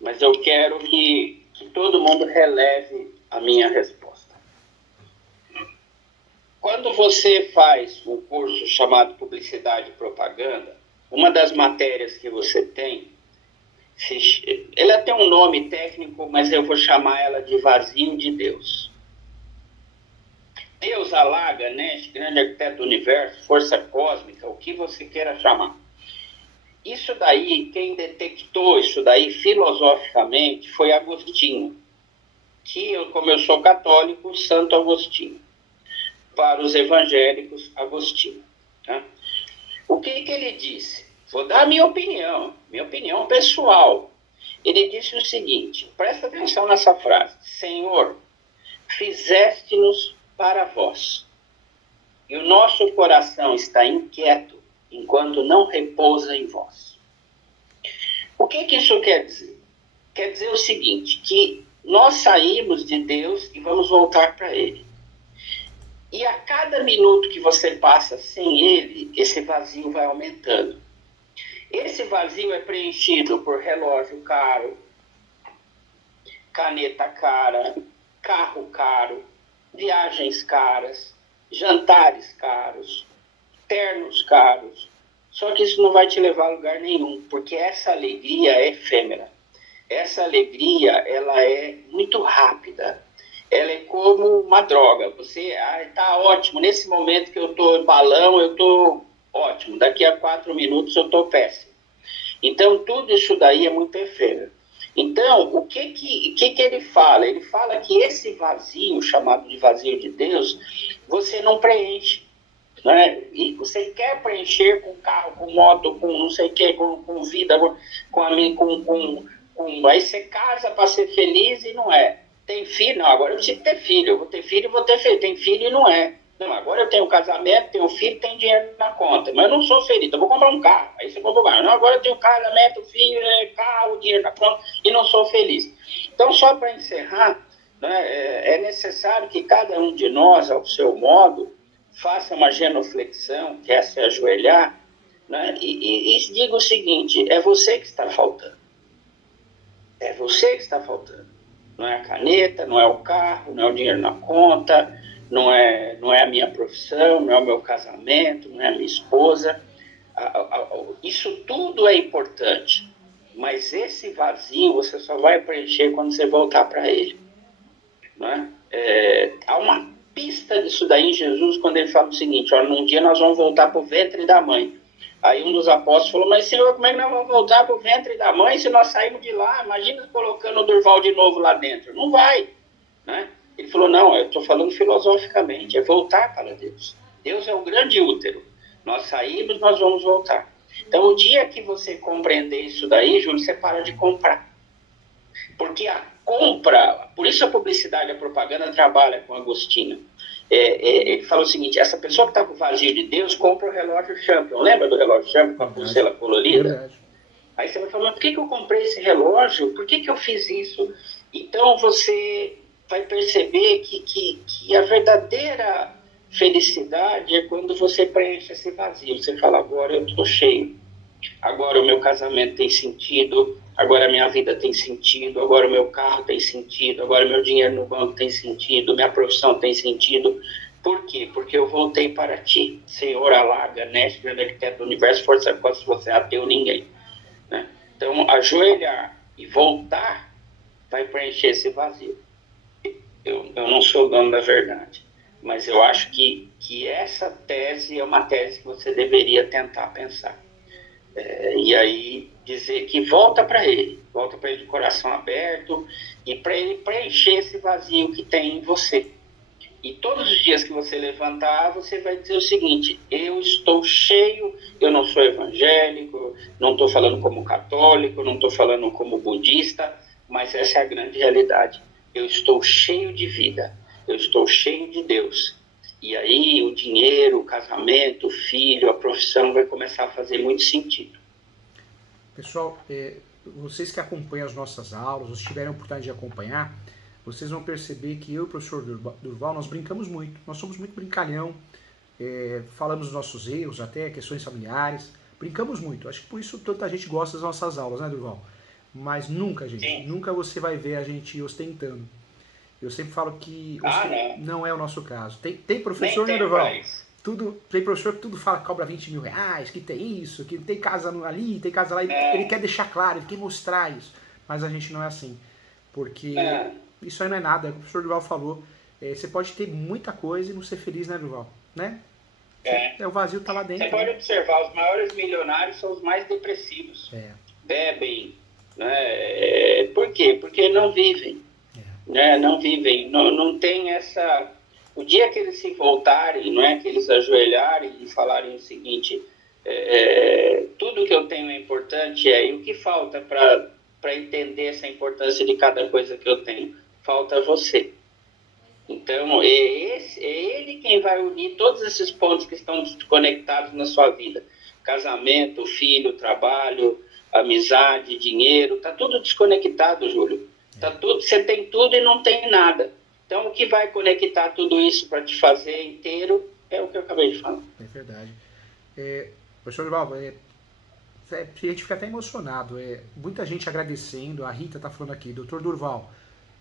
Mas eu quero que todo mundo releve a minha resposta. Quando você faz um curso chamado Publicidade e Propaganda, uma das matérias que você tem, ela tem um nome técnico, mas eu vou chamar ela de vazio de Deus. Deus, Alaga, Nesh, grande arquiteto do universo, força cósmica, o que você queira chamar. Isso daí, quem detectou isso daí filosoficamente foi Agostinho, como eu sou católico, Santo Agostinho. Para os evangélicos, Agostinho. Tá? O que ele disse? Vou dar a minha opinião pessoal. Ele disse o seguinte, presta atenção nessa frase. Senhor, fizeste-nos para vós, e o nosso coração está inquieto enquanto não repousa em vós. O que isso quer dizer? Quer dizer o seguinte, que nós saímos de Deus e vamos voltar para Ele. E a cada minuto que você passa sem Ele, esse vazio vai aumentando. Esse vazio é preenchido por relógio caro, caneta cara, carro caro, viagens caras, jantares caros, ternos caros. Só que isso não vai te levar a lugar nenhum, porque essa alegria é efêmera. Essa alegria, ela é muito rápida. Ela é como uma droga. Você tá ótimo. Nesse momento que eu tô em balão, eu tô ótimo. Daqui a 4 minutos eu tô péssimo. Então, tudo isso daí é muito efêmero. Então, o que ele fala? Ele fala que esse vazio, chamado de vazio de Deus, você não preenche. Né? E você quer preencher com carro, com moto, com não sei o que, com vida, aí você casa para ser feliz e não é. Tem filho? Não, agora eu preciso ter filho. Eu vou ter filho e vou ter filho. Tem filho e não é. Não, agora eu tenho casamento, tenho filho, tenho dinheiro na conta. Mas eu não sou feliz, eu vou comprar um carro. Aí você compra um carro. Não, agora eu tenho casamento, filho, carro, dinheiro na conta e não sou feliz. Então, só para encerrar, né, é necessário que cada um de nós, ao seu modo, faça uma genuflexão, que é se ajoelhar, né, e diga o seguinte, é você que está faltando. É você que está faltando. Não é a caneta, não é o carro, não é o dinheiro na conta, não é a minha profissão, não é o meu casamento, não é a minha esposa. Isso tudo é importante, mas esse vazio você só vai preencher quando você voltar para ele. Não é? pista disso daí em Jesus, quando ele fala o seguinte, ó, num dia nós vamos voltar para o ventre da mãe. Aí um dos apóstolos falou, mas Senhor, como é que nós vamos voltar para o ventre da mãe se nós saímos de lá? Imagina colocando o Durval de novo lá dentro. Não vai, né? Ele falou, não, eu estou falando filosoficamente, é voltar para Deus. Deus é o grande útero. Nós saímos, nós vamos voltar. Então, o dia que você compreender isso daí, Júlio, você para de comprar. Porque a compra, por isso a publicidade, a propaganda trabalha com Agostinho. Ele fala o seguinte, essa pessoa que está com o vazio de Deus compra o relógio Champion. Lembra do relógio Champion com a pulseira colorida? Verdade. Aí você vai falar, mas por que eu comprei esse relógio? Por que eu fiz isso? Então você vai perceber que a verdadeira felicidade é quando você preenche esse vazio. Você fala, agora eu estou cheio. Agora o meu casamento tem sentido, agora a minha vida tem sentido, agora o meu carro tem sentido, agora o meu dinheiro no banco tem sentido, minha profissão tem sentido. Por quê? Porque eu voltei para ti, Senhor Alá, Ganesh, grande arquiteto do universo, força qual se você é ateu, ninguém. Né? Então, ajoelhar e voltar vai preencher esse vazio. Eu não sou dono da verdade, mas eu acho que essa tese é uma tese que você deveria tentar pensar. E aí dizer que volta para ele de coração aberto e para ele preencher esse vazio que tem em você. E todos os dias que você levantar, você vai dizer o seguinte, eu estou cheio, eu não sou evangélico, não estou falando como católico, não estou falando como budista, mas essa é a grande realidade. Eu estou cheio de vida, eu estou cheio de Deus. E aí o dinheiro, o casamento, o filho, a profissão vai começar a fazer muito sentido. Pessoal, vocês que acompanham as nossas aulas, ou se tiverem a oportunidade de acompanhar, vocês vão perceber que eu e o professor Durval, nós brincamos muito. Nós somos muito brincalhão, falamos dos nossos erros, até questões familiares. Brincamos muito. Acho que por isso tanta gente gosta das nossas aulas, né, Durval? Mas nunca, gente, Sim. Nunca você vai ver a gente ostentando. Eu sempre falo que não é o nosso caso. Tem professor, né, Durval? Tem professor que tudo fala que cobra 20 mil reais, que tem isso, que tem casa ali, tem casa lá. Ele quer deixar claro, ele quer mostrar isso. Mas a gente não é assim. Porque isso aí não é nada. É o que o professor Durval falou. Você pode ter muita coisa e não ser feliz, né, Durval? Né? O vazio tá lá dentro. Você pode observar, os maiores milionários são os mais depressivos. Bebem. Né? Por quê? Porque não vivem. Né? Não vivem. Não tem essa... O dia que eles se voltarem, não é? Que eles ajoelharem e falarem o seguinte, tudo que eu tenho é importante, e o que falta para entender essa importância de cada coisa que eu tenho? Falta você. Então, é ele quem vai unir todos esses pontos que estão desconectados na sua vida. Casamento, filho, trabalho, amizade, dinheiro, está tudo desconectado, Júlio. Você tem tudo e não tem nada. Então, o que vai conectar tudo isso para te fazer inteiro é o que eu acabei de falar. É verdade. Professor Durval, a gente fica até emocionado. Muita gente agradecendo. A Rita está falando aqui, Dr. Durval,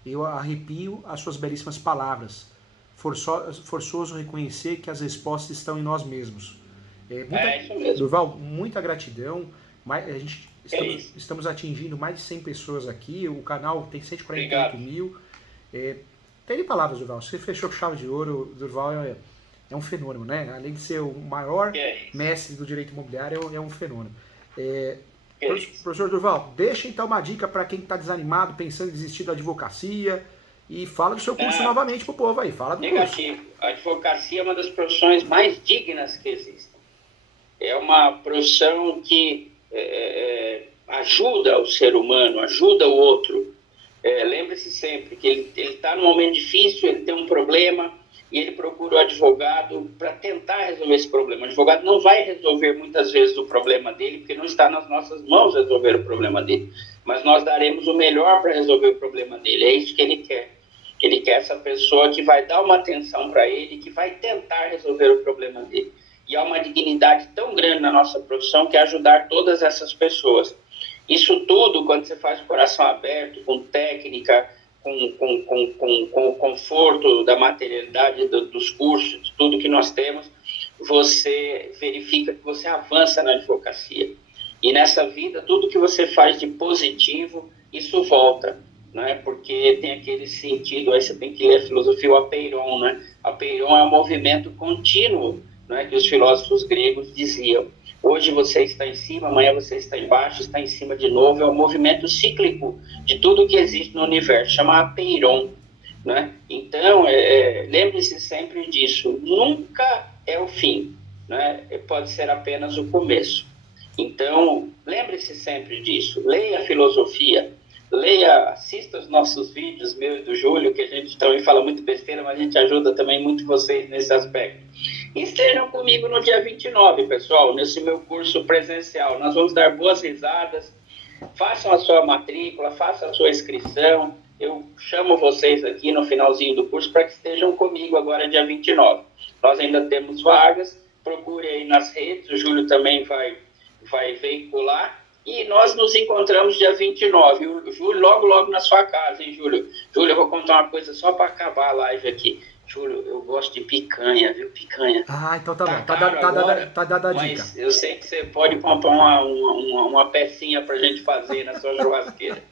eu arrepio as suas belíssimas palavras. Forçoso reconhecer que as respostas estão em nós mesmos. Isso mesmo. Durval, muita gratidão. Estamos atingindo mais de 100 pessoas aqui. O canal tem 148 mil. Tem palavras, Durval. Você fechou com chave de ouro. O Durval é um fenômeno, né? Além de ser o maior mestre do direito imobiliário, é um fenômeno. Professor Durval, deixa então uma dica para quem está desanimado, pensando em desistir da advocacia, e fala do seu curso novamente pro povo aí. Fala do negativo. Curso. A advocacia é uma das profissões mais dignas que existem. É uma profissão que ajuda o ser humano, ajuda o outro. Lembre-se sempre que ele está num momento difícil, ele tem um problema e ele procura o advogado para tentar resolver esse problema. O advogado não vai resolver muitas vezes o problema dele, porque não está nas nossas mãos resolver o problema dele. Mas nós daremos o melhor para resolver o problema dele. É isso que ele quer. Ele quer essa pessoa que vai dar uma atenção para ele, que vai tentar resolver o problema dele. E há uma dignidade tão grande na nossa profissão que é ajudar todas essas pessoas. Isso tudo, quando você faz o coração aberto, com técnica, com o conforto da materialidade dos cursos, de tudo que nós temos, você verifica que você avança na advocacia. E nessa vida, tudo que você faz de positivo, isso volta. né? Porque tem aquele sentido, aí você tem que ler a filosofia, o apeiron, né? Apeiron é um movimento contínuo, né? Que os filósofos gregos diziam. Hoje você está em cima, amanhã você está embaixo, está em cima de novo. É um movimento cíclico de tudo que existe no universo, chama apeiron, né? Então, lembre-se sempre disso. Nunca é o fim, né? Pode ser apenas o começo. Então, lembre-se sempre disso. Leia a filosofia, leia, assista os nossos vídeos, meu e do Júlio, que a gente também fala muito besteira, mas a gente ajuda também muito vocês nesse aspecto. E estejam comigo no dia 29, pessoal, nesse meu curso presencial. Nós vamos dar boas risadas, façam a sua matrícula, façam a sua inscrição. Eu chamo vocês aqui no finalzinho do curso para que estejam comigo agora dia 29. Nós ainda temos vagas, procure aí nas redes, o Júlio também vai veicular. E nós nos encontramos dia 29. O Júlio, logo na sua casa, hein, Júlio? Júlio, eu vou contar uma coisa só para acabar a live aqui. Júlio, eu gosto de picanha, viu? Picanha. Ah, então tá bom. Tá dada a dica. Mas eu sei que você pode comprar uma pecinha pra gente fazer na sua churrasqueira.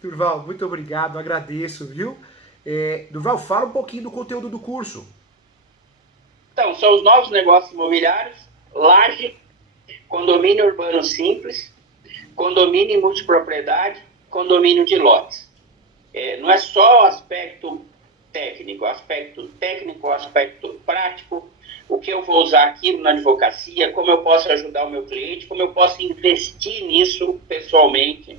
Durval, muito obrigado, agradeço, viu? Durval, fala um pouquinho do conteúdo do curso. Então, são os novos negócios imobiliários, laje, condomínio urbano simples, condomínio em multipropriedade, condomínio de lotes. Não é só o aspecto técnico, aspecto prático, o que eu vou usar aqui na advocacia, como eu posso ajudar o meu cliente, como eu posso investir nisso pessoalmente,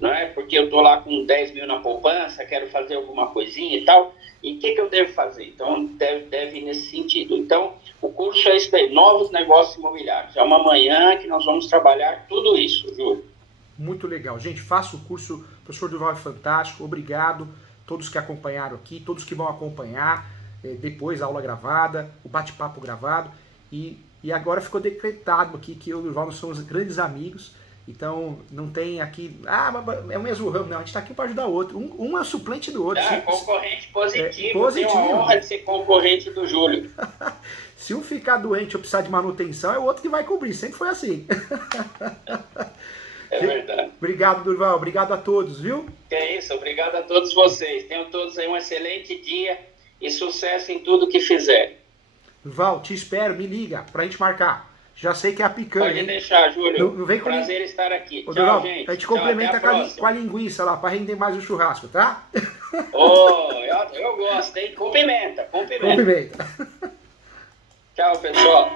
não é? Porque eu estou lá com 10 mil na poupança, quero fazer alguma coisinha e tal, e o que eu devo fazer? Então, deve ir nesse sentido. Então, o curso é isso daí, novos negócios imobiliários. É uma manhã que nós vamos trabalhar tudo isso, Júlio. Muito legal. Gente, faça o curso, o professor Durval é fantástico, obrigado. Todos que acompanharam aqui, todos que vão acompanhar depois a aula gravada, o bate-papo gravado. E agora ficou decretado aqui que eu e o Durval nós somos grandes amigos. Então não tem aqui, é o mesmo ramo, não. A gente está aqui para ajudar o outro. Um é o suplente do outro. Concorrente positivo. Positivo. Tenho a honra de ser concorrente do Júlio. Se um ficar doente ou precisar de manutenção, é o outro que vai cobrir. Sempre foi assim. É verdade. Obrigado, Durval. Obrigado a todos, viu? É isso. Obrigado a todos vocês. Tenham todos aí um excelente dia e sucesso em tudo que fizerem. Durval, te espero. Me liga pra gente marcar. Já sei que é a picanha. Pode deixar, Júlio. Não vem Prazer estar aqui. Ô, Tchau, Durval, gente. A gente Tchau, complementa com a linguiça lá, pra render mais o churrasco, tá? Eu gosto, hein? Cumprimenta. Cumprimenta. Tchau, pessoal.